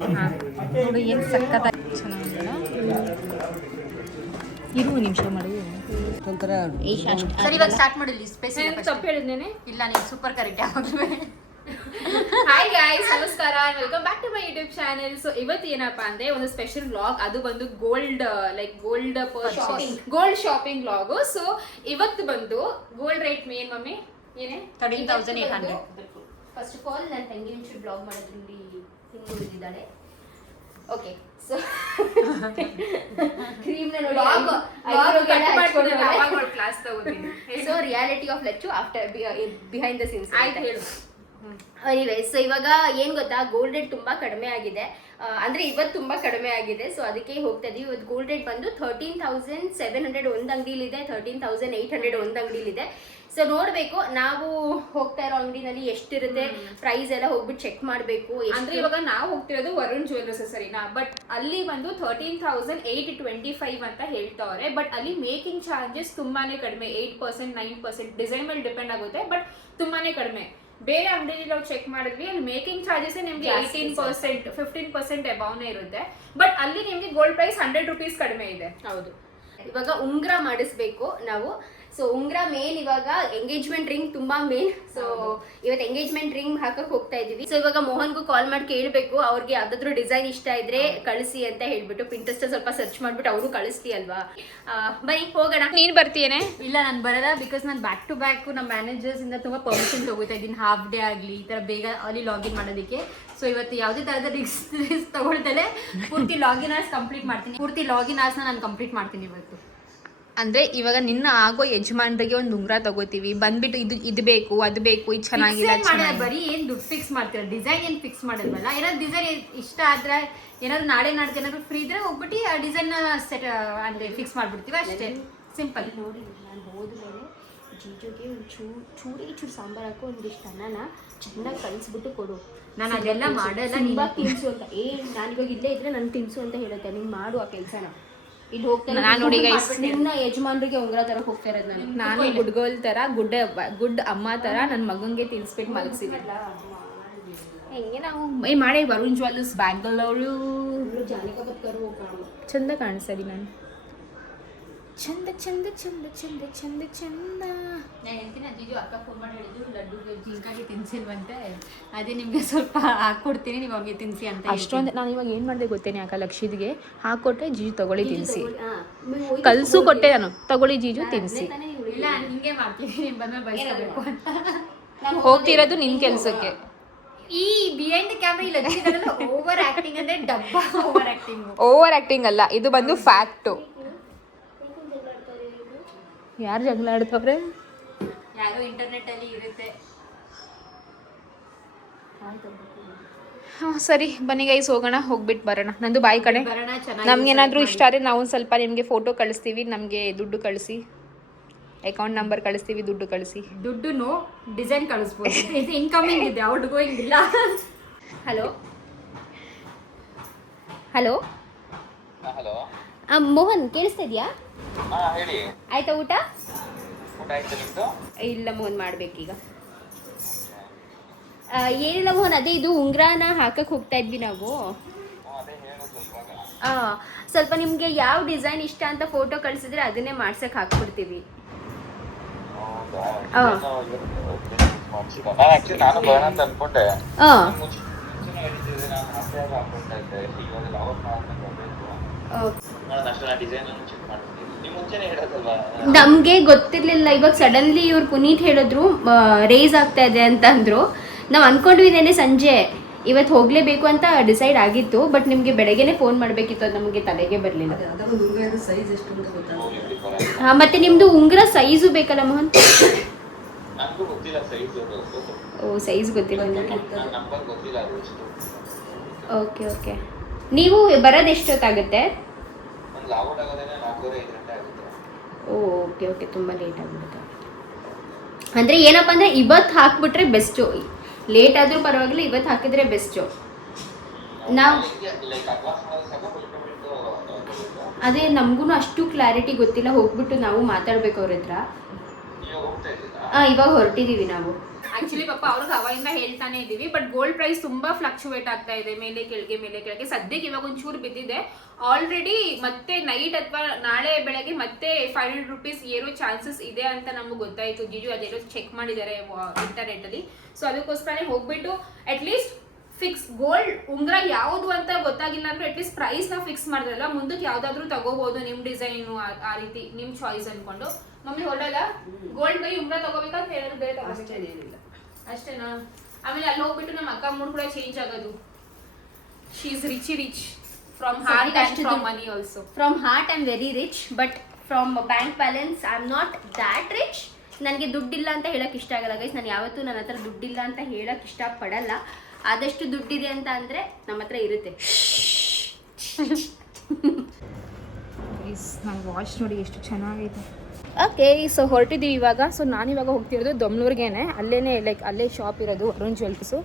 ನೋಡು ಏನು ಸಕ್ಕತ್ತಾಗಿ ಚೆನ್ನಾಗಿಲ್ಲ. ಇರು ನಿಮಿಷ ಮಾಡು ಒಂಥರ ಸರಿ. ಇವಾಗ ಸ್ಟಾರ್ಟ್ ಮಾಡಿಲ್ಲ ಸ್ಪೇಸ್ ತಪ್ಪು ಹೇಳಿದ್ದೇನೆ. ಇಲ್ಲ ನೀನು ಸೂಪರ್ ಕರೆಕ್ಟ್ ಯಾವಾಗಲೂ. ಹಾಯ್ ಗೈಸ್, ನಮಸ್ಕಾರ, welcome back to my YouTube channel. So ಇವತ್ತು ಏನಪ್ಪಾ ಅಂದ್ರೆ ಒಂದು ಸ್ಪೆಷಲ್ ವ್ಲಾಗ್, ಅದು ಬಂದು ಗೋಲ್ಡ್ ಶಾಪಿಂಗ್ ವ್ಲಾಗ್. ಸೊ ಇವತ್ತು ಬಂದು ಗೋಲ್ಡ್ ರೇಟ್ ಮೇನ್ ಮಮ್ಮಿ ಏನೇ 13,800. ಫಸ್ಟ್ ಆಫ್ ಆಲ್ ನನ್ನ ತಂಗಿ ಒಂಚೂರು ಬ್ಲಾಗ್ ಮಾಡೋದ್ರಲ್ಲಿ ಹಿಂಗೆ ಉಳಿದಿದ್ದಾಳೆ. ಓಕೆ, ಸೊ ಕ್ರೀಮ್ನ ಕ್ಲಾಸ್ ತಗೋತೀನಿ. ಸೊ ರಿಯಾಲಿಟಿ ಆಫ್ ಲೆಚ್ಚು ಆಫ್ಟರ್ ಬಿಹೈಂಡ್ ದ ಸೀನ್ಸ್ ಆಯ್ತು ಹೇಳು. ಎನಿವೇಸ್, ಸೊ ಇವಾಗ ಏನು ಗೊತ್ತಾ, ಗೋಲ್ಡ್ ರೇಟ್ ತುಂಬ ಕಡಿಮೆ ಆಗಿದೆ. ಅಂದರೆ ಇವತ್ತು ತುಂಬ ಕಡಿಮೆ ಆಗಿದೆ. ಸೊ ಅದಕ್ಕೆ ಹೋಗ್ತಾ ಇದೀವಿ. ಇವತ್ತು ಗೋಲ್ಡ್ ರೇಟ್ ಬಂದು 13,700 ಒಂದು ಅಂಗಡಿಲಿದೆ, 13,800 ಒಂದು ಅಂಗಡಿಲಿದೆ. ಸೊ ನೋಡಬೇಕು, ನಾವು ಹೋಗ್ತಾ ಇರೋ ಅಂಗಡಿನಲ್ಲಿ ಎಷ್ಟಿರುತ್ತೆ ಪ್ರೈಸ್ ಎಲ್ಲ ಹೋಗ್ಬಿಟ್ಟು ಚೆಕ್ ಮಾಡಬೇಕು. ಅಂದರೆ ಇವಾಗ ನಾವು ಹೋಗ್ತಿರೋದು ವರುಣ್ ಜ್ಯುವೆಲ್ಲರ್ಸ್ ಸರಿನಾ, ಬಟ್ ಅಲ್ಲಿ ಬಂದು 13,825 ಅಂತ ಹೇಳ್ತಾವ್ರೆ. ಬಟ್ ಅಲ್ಲಿ ಮೇಕಿಂಗ್ ಚಾರ್ಜಸ್ ತುಂಬಾ ಕಡಿಮೆ, 8%, 9%, ಡಿಸೈನ್ ಮೇಲೆ ಡಿಪೆಂಡ್ ಆಗುತ್ತೆ, ಬಟ್ ತುಂಬಾ ಕಡಿಮೆ. ಬೇರೆ ಅಂಗಡಿಯಲ್ಲಿ ನಾವು ಚೆಕ್ ಮಾಡಿದ್ವಿ, ಅಲ್ಲಿ ಮೇಕಿಂಗ್ ಚಾರ್ಜಸ್ ನಿಮಗೆ 18%, 15% ಅಬೌವ್ನೇ ಇರುತ್ತೆ. ಬಟ್ ಅಲ್ಲಿ ನಿಮಗೆ ಗೋಲ್ಡ್ ಪ್ರೈಸ್ 100 ರೂಪೀಸ್ ಕಡಿಮೆ ಇದೆ. ಹೌದು, ಇವಾಗ ಉಂಗ್ರ ಮಾಡಿಸ್ಬೇಕು ನಾವು. ಸೊ ಉಂಗ್ರ ಮೇನ್, ಇವಾಗ ಎಂಗೇಜ್ಮೆಂಟ್ ರಿಂಗ್ ತುಂಬಾ ಮೇನ್. ಸೊ ಇವತ್ತು ಎಂಗೇಜ್ಮೆಂಟ್ ರಿಂಗ್ ಹಾಕಕ್ ಹೋಗ್ತಾ ಇದೀವಿ. ಸೊ ಇವಾಗ ಮೋಹನ್ಗೂ ಕಾಲ್ ಮಾಡಿ ಕೇಳಬೇಕು, ಅವ್ರಿಗೆ ಯಾವ್ದಾದ್ರು ಡಿಸೈನ್ ಇಷ್ಟ ಇದ್ರೆ ಕಳಿಸಿ ಅಂತ ಹೇಳ್ಬಿಟ್ಟು ಪಿಂಟ್ರೆಸ್ಟ್ ಸ್ವಲ್ಪ ಸರ್ಚ್ ಮಾಡ್ಬಿಟ್ಟು ಅವರು ಕಳಿಸ್ತಿ ಅಲ್ವಾ. ಬನ್ನಿ ಹೋಗೋಣ. ನೀನ್ ಬರ್ತೀಯೇನೆ? ಇಲ್ಲ, ನಾನು ಬರಲ್ಲ. ಬಿಕಾಸ್ ನಾನು ಬ್ಯಾಕ್ ಟು ಬ್ಯಾಕ್ ನಮ್ಮ ಮ್ಯಾನೇಜರ್ಸ್ ಇಂದ ತುಂಬಾ ಪರ್ಮಿಷನ್ ತಗೋತಾ ಇದ್ದೀನಿ, ಹಾಫ್ ಡೇ ಆಗಲಿ ಈ ತರ ಬೇಗ ಅಲ್ಲಿ ಲಾಗಿನ್ ಮಾಡೋದಕ್ಕೆ. ಸೊ ಇವತ್ತು ಯಾವುದೇ ತರದ ರಿಸ್ಕ್ ತಗೊಳ್ದಲೆ ಪೂರ್ತಿ ಲಾಗಿನ್ ಅವರ್ಸ್ ಕಂಪ್ಲೀಟ್ ಮಾಡ್ತೀನಿ. ಪೂರ್ತಿ ಲಾಗಿನ್ ಅವರ್ಸ್ನ ನಾನು ಕಂಪ್ಲೀಟ್ ಮಾಡ್ತೀನಿ ಇವತ್ತು. ಅಂದ್ರೆ ಇವಾಗ ನಿನ್ನ ಆಗೋ ಯಜಮಾನ್ರಿಗೆ ಒಂದು ಉಂಗ್ರ ತಗೋತೀವಿ, ಬಂದ್ಬಿಟ್ಟು ಇದು ಬೇಕು ಅದು ಬೇಕು, ಇದು ಚೆನ್ನಾಗಿಲ್ಲ. ಬರೀ ಏನ್ ದುಡ್ಡು ಫಿಕ್ಸ್ ಮಾಡ್ತೀರ, ಡಿಸೈನ್ ಏನ್ ಫಿಕ್ಸ್ ಮಾಡಿಲ್ವಲ್ಲ. ಏನಾದ್ರು ಡಿಸೈನ್ ಇಷ್ಟ ಆದ್ರೆ, ಏನಾದ್ರು ನಾಳೆ ನಾಡ್ದು ಏನಾದ್ರು ಫ್ರೀ ಇದ್ರೆ ಹೋಗ್ಬಿಟ್ಟು ಆ ಡಿಸೈನ್ ಸೆಟ್ ಅಂದ್ರೆ ಫಿಕ್ಸ್ ಮಾಡ್ಬಿಡ್ತೀವಿ ಅಷ್ಟೇ, ಸಿಂಪಲ್. ನೋಡಿ, ನಾನು ಹೋದ್ಮೇಲೆ ಜೀಜುಗೆ ಒಂದು ಚೂರು ಸಾಂಬಾರು ಹಾಕೋ ಒಂದಿಷ್ಟು ಅನ್ನನ ಚೆನ್ನಾಗಿ ಕಳಿಸ್ಬಿಟ್ಟು ಕೊಡು. ನಾನು ಅದೆಲ್ಲ ಮಾಡಲ್ಲ, ನಿಂಬ ತಿನ್ಸು ಅಂತ. ನಾನಿವಾಗ ಇಲ್ಲೇ ಇದ್ರೆ ನಾನು ತಿನ್ಸು ಅಂತ ಹೇಳುತ್ತೆ. ನಿಂಗೆ ಮಾಡು ಆ ಕೆಲಸನ. ಇಲ್ಲಿ ಹೋಗ್ತೇನೆ ನಾನು ನೋಡಿ ಗೈಸ್, ನಿನ್ನ ಯಜಮಾನ್ರಿಗೆ ಉಂಗ್ರ ತರ ಹೋಗ್ತಾ ಇರೋದು ನಾನು ಗುಡ್ ಗರ್ಲ್ ತರ, ಗುಡ್ ಅಮ್ಮ ತರ ನನ್ನ ಮಗಂಗೆ ತಿನ್ಸ್ಬಿಟ್ಟು ಮಲಗಿಸಿದ್ವಿ. ಹೆಂಗೆ ನಾವು ಮಾಡಿ ವರುಣ್ ಜ್ಯುವೆಲ್ಲರ್ಸ್ ಬ್ಯಾಂಗ್ಳೂರು ಚಂದ ಕಾಣಿಸ್ತೀನಿ ನಾನು. ಚಂದ ಚಂದ ಚಂದ ಚಂದ ಚಂದ ಚಂದ. ನಾನು ಹೇಳ್ತೀನಿ, ಅಜ್ಜಿಜು ಅಕ್ಕ ಫೋನ್ ಮಾಡಿ ಹೇಳಿದ್ರು ಲಡ್ಡು ಜೀಕಾಗಿ ತಿನ್ಸಿಲ್ವಂತೆ, ಅದೇ ನಿಮ್ಗೆ ಸ್ವಲ್ಪ ಹಾಕ್ಕೊಡ್ತೀನಿ, ನೀವು ಅವ್ರಿಗೆ ತಿನ್ಸಿ ಅಂತ. ಅಷ್ಟೊಂದು ನಾನು ಇವಾಗ ಏನು ಮಾಡಿದೆ ಗೊತ್ತೇನೆ, ಅಕ್ಕ ಲಕ್ಷಿದ್ಗೆ ಹಾಕ್ಕೊಟ್ಟೆ, ಜೀಜು ತಗೊಳ್ಳಿ ತಿನ್ಸಿ. ಕಲ್ಸು ಕೊಟ್ಟೆ ನಾನು, ತಗೊಳ್ಳಿ ಜೀಜು ತಿನ್ಸಿ. ಇಲ್ಲ, ಹಿಂಗೆ ಮಾಡ್ತೀನಿ, ನೀವು ಬಂದ್ಮೇಲೆ ಬಯಸ್ಕೋಬೇಕು ಅಂತ. ಹೋಗ್ತಿರೋದು ನಿನ್ನ ಕೆಲಸಕ್ಕೆ. ಈ ಬಿಹೈಂಡ್ ದ ಕ್ಯಾಮ್ರಾ ಇಲ್ಲ ಓವರ್ ಆಕ್ಟಿಂಗ್ ಅಂದ್ರೆ ಡಬ್ಬ ಓವರ್ ಆಕ್ಟಿಂಗ್ ಅಲ್ಲ, ಇದು ಬಂದು ಫ್ಯಾಕ್ಟು. ಯಾರು ಜಗಳ ಆಡ್ತವ್ರೆ? ಯಾರೋ ಇಂಟರ್ನೆಟ್ ಅಲ್ಲಿ ಇರುತ್ತೆ. ಹಾಂ ಸರಿ, ಬನ್ನಿ ಗೈಸ್ ಹೋಗೋಣ, ಹೋಗ್ಬಿಟ್ಟು ಬರೋಣ. ನಂದು ಬಾಯಿ ಕಡೆ ನಮ್ಗೇನಾದರೂ ಇಷ್ಟ ಆದರೆ ನಾವು ಒಂದು ಸ್ವಲ್ಪ ನಿಮಗೆ ಫೋಟೋ ಕಳಿಸ್ತೀವಿ, ನಮಗೆ ದುಡ್ಡು ಕಳಿಸಿ, ಅಕೌಂಟ್ ನಂಬರ್ ಕಳಿಸ್ತೀವಿ, ದುಡ್ಡು ಕಳಿಸಿ. ದುಡ್ಡು ನೋ, ಡಿಸೈನ್ ಕಳಿಸ್ಬೋದು. ಇದು ಇನ್ಕಮಿಂಗ್ ಇದೆ, ಔಟ್ ಗೋಯಿಂಗ್ ಇಲ್ಲ. ಹಲೋ ಹಲೋ ಹಲೋ, ಮೋಹನ್ ಕೇಳಿಸ್ತಾ ಇದೆಯಾ? ಆಯ್ತಾ ಊಟ? ಇಲ್ಲ ಮೋಹನ್, ಮಾಡ್ಬೇಕೀಗ. ಏನಿಲ್ಲ ಮೋಹನ್, ಅದೇ ಇದು ಉಂಗ್ರಾನ ಹಾಕಕ್ಕೆ ಹೋಗ್ತಾ ಇದ್ವಿ ನಾವು. ಸ್ವಲ್ಪ ನಿಮಗೆ ಯಾವ ಡಿಸೈನ್ ಇಷ್ಟ ಅಂತ ಫೋಟೋ ಕಳಿಸಿದ್ರೆ ಅದನ್ನೇ ಮಾಡ್ಸಕ್ಕೆ ಹಾಕ್ಬಿಡ್ತೀವಿ. ನಮ್ಗೆ ಗೊತ್ತಿರ್ಲಿಲ್ಲ, ಇವಾಗ ಸಡನ್ಲಿ ಇವ್ರು ಪುನೀತ್ ಹೇಳಿದ್ರು ರೇಸ್ ಆಗ್ತಾ ಇದೆ ಅಂತ ಅಂದ್ರು. ನಾವು ಅನ್ಕೊಂಡ್ವಿ ಸಂಜೆ ಇವತ್ತು ಹೋಗ್ಲೇಬೇಕು ಅಂತ ಡಿಸೈಡ್ ಆಗಿತ್ತು, ಬಟ್ ನಿಮ್ಗೆ ಬೆಳಗ್ಗೆನೆ ಫೋನ್ ಮಾಡ್ಬೇಕಿತ್ತು, ಅದು ನಮಗೆ ತಲೆಗೆ ಬರ್ಲಿಲ್ಲ. ಮತ್ತೆ ನಿಮ್ದು ಉಂಗ್ರ ಸೈಜು ಬೇಕಲ್ಲ ಮೋಹನ್? ಓ, ಸೈಜ್ ಗೊತ್ತಿಲ್ಲ. ಓಕೆ ಓಕೆ, ನೀವು ಬರೋದು ಎಷ್ಟೊತ್ತಾಗುತ್ತೆ? ಓಕೆ ಓಕೆ, ತುಂಬ ಲೇಟ್ ಆಗಿಬಿಡುತ್ತೆ. ಅಂದರೆ ಏನಪ್ಪ ಅಂದರೆ ಇವತ್ತು ಹಾಕ್ಬಿಟ್ರೆ ಬೆಸ್ಟು, ಲೇಟ್ ಆದರೂ ಪರವಾಗಿಲ್ಲ, ಇವತ್ತು ಹಾಕಿದ್ರೆ ಬೆಸ್ಟು. ನಾವು ಅದೇ ನಮಗೂ ಅಷ್ಟು ಕ್ಲಾರಿಟಿ ಗೊತ್ತಿಲ್ಲ, ಹೋಗ್ಬಿಟ್ಟು ನಾವು ಮಾತಾಡ್ಬೇಕು ಅವ್ರ ಹತ್ರ. ಇವಾಗ ಹೊರಟಿದ್ದೀವಿ ನಾವು. ಆಕ್ಚುಲಿ ಪಾಪ ಅವ್ರಿಗೆ ಅವಾಗಿಂದ ಹೇಳ್ತಾನೆ ಇದೀವಿ. ಬಟ್ ಗೋಲ್ಡ್ ಪ್ರೈಸ್ ತುಂಬಾ ಫ್ಲಕ್ಚುವೇಟ್ ಆಗ್ತಾ ಇದೆ, ಮೇಲೆ ಕೆಳಗೆ. ಸದ್ಯಕ್ಕೆ ಇವಾಗ ಒಂಚೂರು ಬಿದ್ದಿದೆ. ಆಲ್ರೆಡಿ ಮತ್ತೆ ನೈಟ್ ಅಥವಾ ನಾಳೆ ಬೆಳಗ್ಗೆ ಮತ್ತೆ 500 rupees ಏರೋ ಚಾನ್ಸಸ್ ಇದೆ ಅಂತ ನಮ್ಗೆ ಗೊತ್ತಾಯ್ತು. ಜಿಜು ಅದೆಲ್ಲೋ ಚೆಕ್ ಮಾಡಿದ್ದಾರೆ ಇಂಟರ್ನೆಟ್ ಅಲ್ಲಿ. ಸೊ ಅದಕ್ಕೋಸ್ಕರ ಹೋಗ್ಬಿಟ್ಟು ಅಟ್ ಲೀಸ್ಟ್ ಫಿಕ್ಸ್ ಗೋಲ್ಡ್ ಉಂಗ್ರ ಯಾವುದು ಅಂತ ಗೊತ್ತಾಗಿಲ್ಲ ಅಂದ್ರೆ ಅಟ್ ಲೀಸ್ಟ್ ಪ್ರೈಸ್ ನ ಫಿಕ್ಸ್ ಮಾಡಿದ್ರಲ್ಲ, ಮುಂದಕ್ಕೆ ಯಾವ್ದಾದ್ರು ತಗೋಬಹುದು ನಿಮ್ ಡಿಸೈನ್ ಆ ರೀತಿ ನಿಮ್ ಚಾಯ್ಸ್ ಅನ್ಕೊಂಡು. ಮಮ್ಮಿ ಹೊರಡಲ್ಲ ಗೋಲ್ಡ್ ಬೈ ಉಂಗ್ರ ತಗೋಬೇಕಂತ ಹೇಳಿದ್ರು, ಬೇರೆ ತಗೋಬೇಕೇನಿಲ್ಲ ಅಷ್ಟೇನಾ? ಆಮೇಲೆ ಅಲ್ಲಿ ಹೋಗ್ಬಿಟ್ಟು ನಮ್ಮ ಅಕ್ಕ ಮೂಡ್ ಕೂಡ ಚೇಂಜ್ ಆಗೋದು. She is rich from heart and from money also. From heart I am very rich, but from bank balance I am not that rich. ನನಗೆ ದುಡ್ಡಿಲ್ಲ ಅಂತ ಹೇಳಕ್ ಇಷ್ಟ ಆಗಲ್ಲ ಗೈಸ್. ನಾನು ಯಾವತ್ತೂ ನನ್ನ ಹತ್ರ ದುಡ್ಡಿಲ್ಲ ಅಂತ ಹೇಳಕ್ ಇಷ್ಟಪಡಲ್ಲ. ಆದಷ್ಟು ದುಡ್ಡಿದೆ ಅಂತ ಅಂದ್ರೆ ನಮ್ಮ ಹತ್ರ ಇರುತ್ತೆ. ನನ್ನ ವಾಚ್ ನೋಡಿ ಎಷ್ಟು ಚೆನ್ನಾಗಿದೆ. ಓಕೆ, ಸೊ ಹೊರಟಿದ್ದೀವಿ ಇವಾಗ. ಸೊ ನಾನಿವಾಗ ಹೋಗ್ತಿರೋದು ದೊಮ್ಲೂರ್ಗೇನೆ. ಅಲ್ಲೇ ಶಾಪ್ ಇರೋದು ಅರುಣ್ ಜ್ಯುವೆಲ್ರ್ಸು.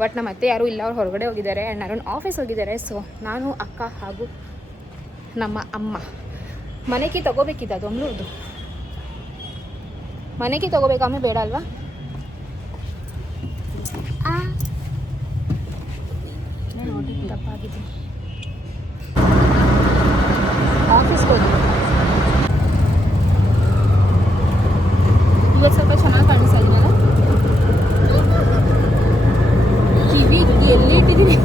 ಬಟ್ ನಮ್ಮ ಅತ್ತೆ ಯಾರು ಇಲ್ಲ, ಅವ್ರು ಹೊರಗಡೆ ಹೋಗಿದ್ದಾರೆ ಆ್ಯಂಡ್ ಅರುಣ್ ಆಫೀಸ್ ಹೋಗಿದ್ದಾರೆ. ಸೊ ನಾನು, ಅಕ್ಕ ಹಾಗೂ ನಮ್ಮ ಅಮ್ಮ ಮನೆಗೆ ತಗೋಬೇಕಿದ್ದ ದೊಮ್ಲೂರ್ದು. ಮನೆಗೆ ತಗೋಬೇಕಾಮೆ ಬೇಡ ಅಲ್ವಾ? ನೋಡಿ ತಪ್ಪಾಗಿದೆ. ಆಫೀಸ್ಗೆ ಹೋಗಿ ಇವತ್ತು ಸ್ವಲ್ಪ ಚೆನ್ನಾಗಿ ಕಾಣಿಸ್ತಾ ಇದೆಯಲ್ಲ. ಕಿವಿದು ಎಲ್ಲಿ ಇಟ್ಟಿದ್ದೀನಿ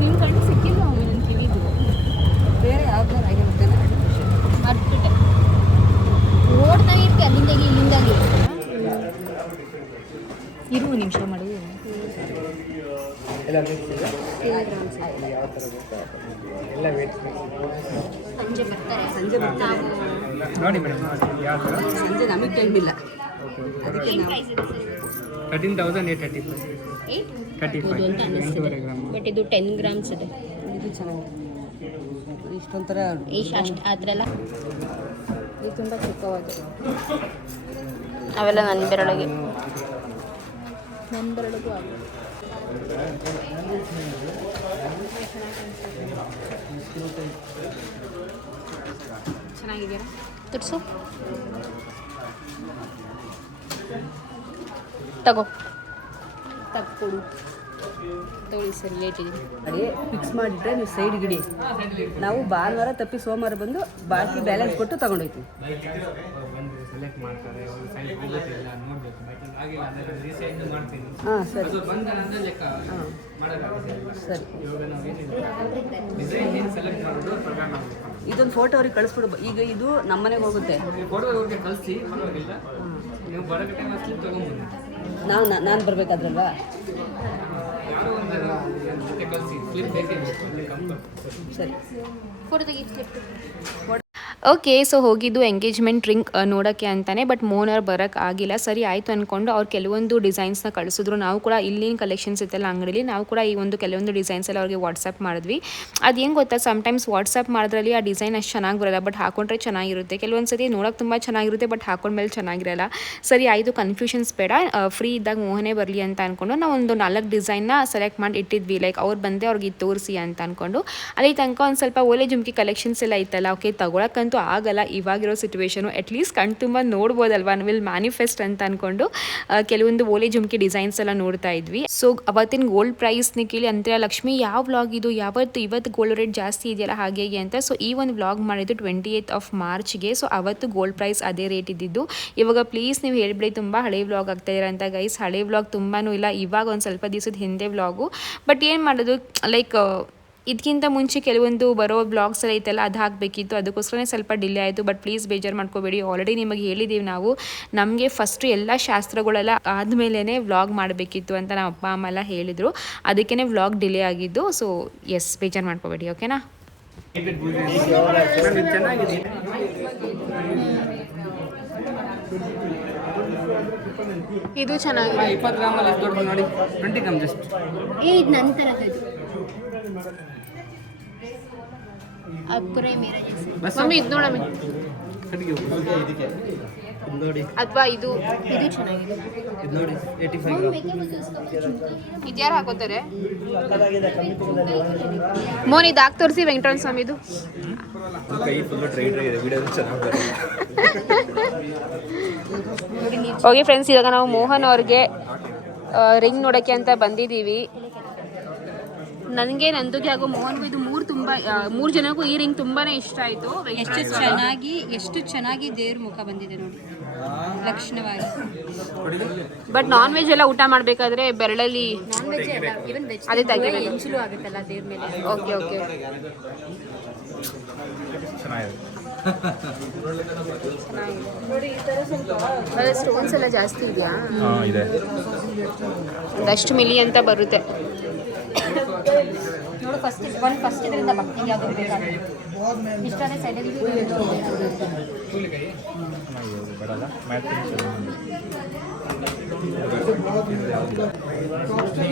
ನಿಮ್ಮ ಕಣ್ಣು ಸಿಕ್ಕಿಲ್ಲ ಅವನು ನನ್ನ ಕಿವಿದು. ಬೇರೆ ಯಾವ್ದಾರು ಆಗಿರುತ್ತೆ ಮರ್ಬಿಟ್ಟೆ. ಓಡ್ತಾ ಇರ್ತಿ ಅಲ್ಲಿಂದಾಗಿ ಇಲ್ಲಿಂದಾಗಿ. ಇರು ನಿಮಿಷ ಮಾಡಿ. ಸಂಜೆ ಬರ್ತಾರೆ. ಸಂಜೆ ಬರ್ತಾರೆ ನೋಡಿ ಮೇಡಮ್, ಯಾವ ಥರ ಸಂಜೆ ನಮಗೆ ಟೈಮ್ ಇಲ್ಲ. ಅದಕ್ಕೆ ಏನು ನಾವು ಪ್ರೈಸ್ ಇದೆ ಸರ್? 13,835 35 8.5 ಗ್ರಾಮ್. ಬಟ್ ಇದು 10 grams ಇದೆ. ಇದು ಚೆನ್ನಾಗಿದೆ. ಇಷ್ಟೊಂಥರ ಅಷ್ಟು ಆ ಥರ ಎಲ್ಲ ಇದು ತುಂಬ ಚಿಕ್ಕವಾಗಿದೆ. ಅವೆಲ್ಲ ನನ್ನ ಬೆರಳಿಗೆ. ನನ್ನ ಬೆರಳಿಗೂ ಆಗಿದೆ. ಚೆನ್ನಾಗಿದೆಯಾ? ತುರ್ಸು ತಗೋ. ತಕ್ಕೊಡು ತಗೊಳ್ಳಿ ಸರ್, ಲೇಟ್ ಇದೆ. ಅದೇ ಫಿಕ್ಸ್ ಮಾಡಿಟ್ರೆ ನೀವು ಸೈಡ್ ಗಿಡಿ. ನಾವು ಭಾನುವಾರ ತಪ್ಪಿ ಸೋಮವಾರ ಬಂದು ಬಾಕಿ ಬ್ಯಾಲೆನ್ಸ್ ಕೊಟ್ಟು ತಗೊಂಡೋಗ್ತೀವಿ. ಬಂದು ಸೆಲೆಕ್ಟ್ ಮಾಡ್ತಾರೆ, ಅವ್ರು ಸೈಜ್ ಹೋಗೋದಿಲ್ಲ ನೋಡಬೇಕು. ಯಾಕಂದ್ರೆ ಆಗಿಲ್ಲ ಅಂದರೆ ರೀಸೆಂಟ್ ಮಾಡ್ತೀನಿ. ಹಾಂ ಸರಿ ಅದು ಬಂದ ನಂತರ ಲೆಕ್ಕ ಹಾಂ ಮಾಡೋಕ್ಕಾಗುತ್ತೆ. ಸರಿ. ಇವಾಗ ನಾವು ಏನಿಲ್ಲ ಡಿಸೈನ್ ಏನು ಸೆಲೆಕ್ಟ್ ಮಾಡೋದು ಪ್ರಕಾರ ಮಾಡಬೇಕು. ಇದೊಂದು ಫೋಟೋ ಅವ್ರಿಗೆ ಕಳಿಸ್ಬಿಡು. ಈಗ ಇದು ನಮ್ಮನೆಗೆ ಹೋಗುತ್ತೆ. ನೀವು ಫೋಟೋ ಅವ್ರಿಗೆ ಕಳಿಸಿ, ಪರವಾಗಿಲ್ಲ. ನೀವು ಬರೋಕ್ಕೆ ಟೈಮ್ ಸ್ಲಿಪ್ ತೊಗೊಂಡ್ಬನ್ನಿ. ನಾನು ಬರಬೇಕಾದ್ರಲ್ವಾ? ಯಾರೋ ಒಂದು ಜೊತೆ ಕಳಿಸಿ, ಸ್ಲಿಪ್ ಬೇಕೇ ಬೇಕು. ಸರಿ. ಫೋಟೋ ತೆಗಿ. ಓಕೆ, ಸೊ ಹೋಗಿದ್ದು ಎಂಗೇಜ್ಮೆಂಟ್ ರಿಂಗ್ ನೋಡೋಕ್ಕೆ ಅಂತಾನೆ. ಬಟ್ ಮೋನರ್ ಬರೋಕ್ಕೆ ಆಗಿಲ್ಲ. ಸರಿ ಆಯಿತು ಅಂದ್ಕೊಂಡು ಅವ್ರು ಕೆಲವೊಂದು ಡಿಸೈನ್ಸ್ನ ಕಳಿಸಿದ್ರು. ನಾವು ಕೂಡ ಇಲ್ಲಿನ ಕಲೆಕ್ಷನ್ಸ್ ಇತ್ತಲ್ಲ ಅಂಗಡಿಲಿ, ನಾವು ಕೂಡ ಈ ಒಂದು ಕೆಲವೊಂದು ಡಿಸೈನ್ಸ್ ಎಲ್ಲ ಅವ್ರಿಗೆ ವಾಟ್ಸಪ್ ಮಾಡಿದ್ವಿ. ಅದು ಏನು ಗೊತ್ತಾ, ಸಮ್ಟೈಮ್ಸ್ ವಾಟ್ಸಪ್ ಮಾಡೋದ್ರಲ್ಲಿ ಆ ಡಿಸೈನ್ ಅಷ್ಟು ಚೆನ್ನಾಗಿ ಬರೋಲ್ಲ, ಬಟ್ ಹಾಕೊಂಡ್ರೆ ಚೆನ್ನಾಗಿರುತ್ತೆ. ಕೆಲವೊಂದು ಸತಿ ನೋಡೋಕೆ ತುಂಬ ಚೆನ್ನಾಗಿರುತ್ತೆ, ಬಟ್ ಹಾಕೊಂಡ್ಮೇಲೆ ಚೆನ್ನಾಗಿರಲ್ಲ. ಸರಿ ಆಯಿತು, ಕನ್ಫ್ಯೂಷನ್ಸ್ ಬೇಡ, ಫ್ರೀ ಇದ್ದಾಗ ಮೋಹನೇ ಬರಲಿ ಅಂತ ಅಂದ್ಕೊಂಡು ನಾವು ಒಂದು 4 ಡಿಸೈನ್ನ ಸೆಲೆಕ್ಟ್ ಮಾಡಿ ಇಟ್ಟಿದ್ವಿ. ಲೈಕ್ ಅವ್ರು ಬಂದೆ ಅವ್ರಿಗೆ ಇದು ತೋರಿಸಿ ಅಂತ ಅಂದ್ಕೊಂಡು. ಅಲ್ಲಿ ತನಕ ಒಂದು ಸ್ವಲ್ಪ ಓಲೆ ಜುಮ್ಕಿ ಕಲೆಕ್ಷನ್ಸ್ ಎಲ್ಲ ಇತ್ತಲ್ಲ. ಓಕೆ, ತಗೊಳಕ್ಕಂತೂ ಆಗಲ್ಲ ಇವಾಗಿರೋ ಸಿಚುವೇಶನು. ಅಟ್ಲೀಸ್ಟ್ ಕಣ್ ತುಂಬ ನೋಡ್ಬೋದಲ್ವಾ, ವಿಲ್ ಮ್ಯಾನಿಫೆಸ್ಟ್ ಅಂತ ಅಂದ್ಕೊಂಡು ಕೆಲವೊಂದು ಓಲೆ ಜುಮ್ಕಿ ಡಿಸೈನ್ಸ್ ಎಲ್ಲ ನೋಡ್ತಾ ಇದ್ವಿ. ಸೊ ಅವತ್ತಿನ ಗೋಲ್ಡ್ ಪ್ರೈಸ್ನ ಕೇಳಿ ಅಂತೀರಾ, ಲಕ್ಷ್ಮಿ ಯಾವ ವ್ಲಾಗ್ ಇದು, ಇವತ್ತು ಗೋಲ್ಡ್ ರೇಟ್ ಜಾಸ್ತಿ ಇದೆಯಲ್ಲ ಹಾಗೆ ಅಂತ. ಸೊ ಈ ಒಂದು ವ್ಲಾಗ್ ಮಾಡಿದ್ದು 28th ಮಾರ್ಚ್ಗೆ. ಸೊ ಅವತ್ತು ಗೋಲ್ಡ್ ಪ್ರೈಸ್ ಅದೇ ರೇಟ್ ಇದ್ದಿದ್ದು. ಇವಾಗ ಪ್ಲೀಸ್ ನೀವು ಹೇಳ್ಬಿಡಿ, ತುಂಬ ಹಳೆ ವ್ಲಾಗ್ ಆಗ್ತಾ ಇದ್ದೀರಾ ಅಂತ. ಗೈಸ್, ಹಳೆ ವ್ಲಾಗ್ ತುಂಬಾ ಇಲ್ಲ, ಇವಾಗ ಒಂದು ಸ್ವಲ್ಪ ದಿವಸದ ಹಿಂದೆ ವ್ಲಾಗು. ಬಟ್ ಏನು ಮಾಡೋದು, ಲೈಕ್ ಇದಕ್ಕಿಂತ ಮುಂಚೆ ಕೆಲವೊಂದು ಬರೋ ಬ್ಲಾಗ್ಸ್ ಎಲ್ಲ ಐತಲ್ಲ, ಅದು ಹಾಕಬೇಕಿತ್ತು. ಅದಕ್ಕೋಸ್ಕರ ಸ್ವಲ್ಪ ಡಿಲೇ ಆಯಿತು. ಬಟ್ ಪ್ಲೀಸ್ ಬೇಜಾರು ಮಾಡ್ಕೋಬೇಡಿ, ಆಲ್ರೆಡಿ ನಿಮಗೆ ಹೇಳಿದ್ದೀವಿ ನಾವು. ನಮಗೆ ಫಸ್ಟು ಎಲ್ಲ ಶಾಸ್ತ್ರಗಳೆಲ್ಲ ಆದಮೇಲೆ ವ್ಲಾಗ್ ಮಾಡಬೇಕಿತ್ತು ಅಂತ ನಮ್ಮ ಅಪ್ಪ ಅಮ್ಮ ಎಲ್ಲ ಹೇಳಿದರು. ಅದಕ್ಕೇ ವ್ಲಾಗ್ ಡಿಲೇ ಆಗಿದ್ದು. ಸೊ ಎಸ್, ಬೇಜಾರು ಮಾಡ್ಕೋಬೇಡಿ, ಓಕೆನಾ? ಚೆನ್ನಾಗಿದೆ. ಇದು ಚೆನ್ನಾಗಿದೆ. 20 ಗ್ರಾಮಲ್ಲಿ ಎಷ್ಟು ದೊಡ್ಡದು ನೋಡಿ, 20 ಗ್ರಾಮ್ ಜಸ್ಟ್. ಇದು ನನ್ನ ಥರದ್ದು. ಅಪ್ಪುರೇ ಮೇರೆ ಜೈಸೆ. ಮಮ್ಮಿ ಇದು ನೋಡಮ್ಮಿ, ನೋಡಿ, ಅಥವಾ ಇದು ಚೆನ್ನಾಗಿದೆ. ಇದು ನೋಡಿ 85 ಗ್ರಾಮ್. ಇದ್ಯಾರು ಹಾಕೋತಾರೆ? ಮೋನ್ ಇದು ಹಾಕಿ ತೋರಿಸಿ ವೆಂಕಟರಮಣ ಸ್ವಾಮಿದು. ಕೈ ಫುಲ್ಲು ಡ್ರೈ ಇದೆ, ವಿಡಿಯೋ ಚೆನ್ನಾಗಿ ಬರುತ್ತೆ. ಓಕೆ ಫ್ರೆಂಡ್ಸ್, ಇವಾಗ ನಾವು ಮೋಹನ್ ಅವ್ರಿಗೆ ರಿಂಗ್ ನೋಡೋಕ್ಕೆ ಅಂತ ಬಂದಿದ್ದೀವಿ. ನನಗೆ ನಂದುಗೆ ಹಾಗೂ ಮೋಹನ್ಗೂ ಇದು ಮೂರು ಜನಕ್ಕೂ ಈ ರಿಂಗ್ ತುಂಬಾನೇ ಇಷ್ಟ ಆಯಿತು. ಎಷ್ಟು ಚೆನ್ನಾಗಿ ದೇವ್ರ ಮುಖ ಬಂದಿದೆ ನೋಡಿ, ಲಕ್ಷಣವಾಗಿ. ಬಟ್ ನಾನ್ ವೆಜ್ ಎಲ್ಲ ಊಟ ಮಾಡಬೇಕಾದ್ರೆ ಬೆರಳಲ್ಲಿ ನಾನ್ ವೆಜ್ ಅಲ್ಲ, ಇವನ್ ವೆಜ್ ಅದೇ ತೆಗಿಬೇಕು. ಎಂಚಲು ಆಗುತ್ತಲ್ಲ ದೇವ್ರ ಮೇಲೆ. Okay okay. ಸ್ಟೋನ್ಸ್ ಎಲ್ಲ ಜಾಸ್ತಿ ಇದೆಯಾ? ದಷ್ಟು ಮಿಲಿ ಅಂತ ಬರುತ್ತೆ ನೋಡು. ಫಸ್ಟ್ ಇದರಿಂದ ಭಕ್ತಿಗೆ ಯಾವ್ದು ಬೇಕಾಗುತ್ತೆ ಇಷ್ಟಾದ್ರೆ ಸೈಡಲ್ಲಿ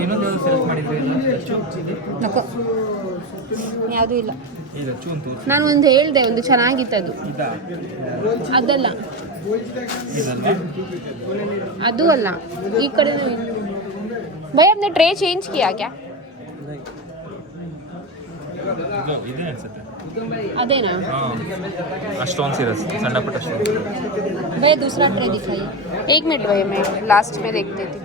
ಇನ್ನೊಂದು ಸೆಲೆಕ್ಟ್ ಮಾಡಿದ್ರಿ ನಕೋ ಯಾವುದೂ ಇಲ್ಲ. ನಾನು ಒಂದು ಹೇಳಿದೆ, ಒಂದು ಚೆನ್ನಾಗಿತ್ತು ಅದು. ಅದಲ್ಲ, ಅದು ಅಲ್ಲ, ಈ ಕಡೆ ಭಯ अपने ट्रे चेंज किया क्या? ಅದೇನಾ? स्टोन्स इरತ್ತೆ ಸಣ್ಣ ಪುಟ್ಟ ಸ್ಟೋನ್ಸ್. भैया दूसरा ट्रे दिखाइए. एक मिनट भैया, मैं लास्ट में देखती थी.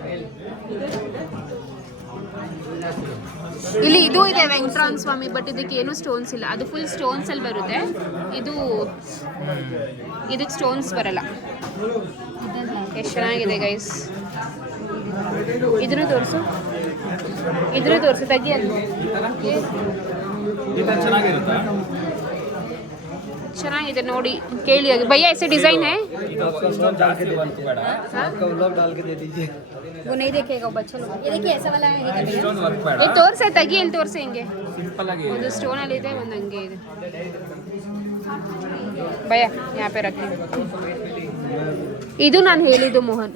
ಇಲ್ಲಿ ಇದು ಇದೆ ವೆಂಕಟರಾಮ ಸ್ವಾಮಿ, ಬಟ್ ಇದಕ್ಕೆ ಏನು ಸ್ಟೋನ್ಸ್ ಇಲ್ಲ. ಅದು ಫುಲ್ ಸ್ಟೋನ್ಸ್ ಅಲ್ಲಿ ಬರುತ್ತೆ. ಇದಕ್ಕೆ ಸ್ಟೋನ್ಸ್ ಬರಲ್ಲ. ಎಷ್ಟು ಚೆನ್ನಾಗಿದೆ ಗೈಸ್. ಇದ್ರೂ ತೋರಿಸು ತೆಗಿ. ಅಲ್ಲಿ ಚೆನ್ನಾಗಿದೆ ನೋಡಿ, ಕೇಳಿ. ಭಯ್ಯ ऐसे डिजाइन है? वो नहीं देखेगा बच्चा लोग. ये देखिए ऐसा वाला है ये ತೋರ್ಸೆ, ತೆಗಿ. ಇಲ್ಲಿ ತೋರಿಸಿ ಹಿಂಗೆ. ಒಂದು ಸ್ಟೋನ್ ಅಲ್ಲಿ ಇದೆ, ಒಂದು ಹಂಗೆ ಇದೆ. ಭಯ್ಯ यहाँ पे रखी. ಇದು ನಾನು ಹೇಳಿದ್ದು ಮೋಹನ್.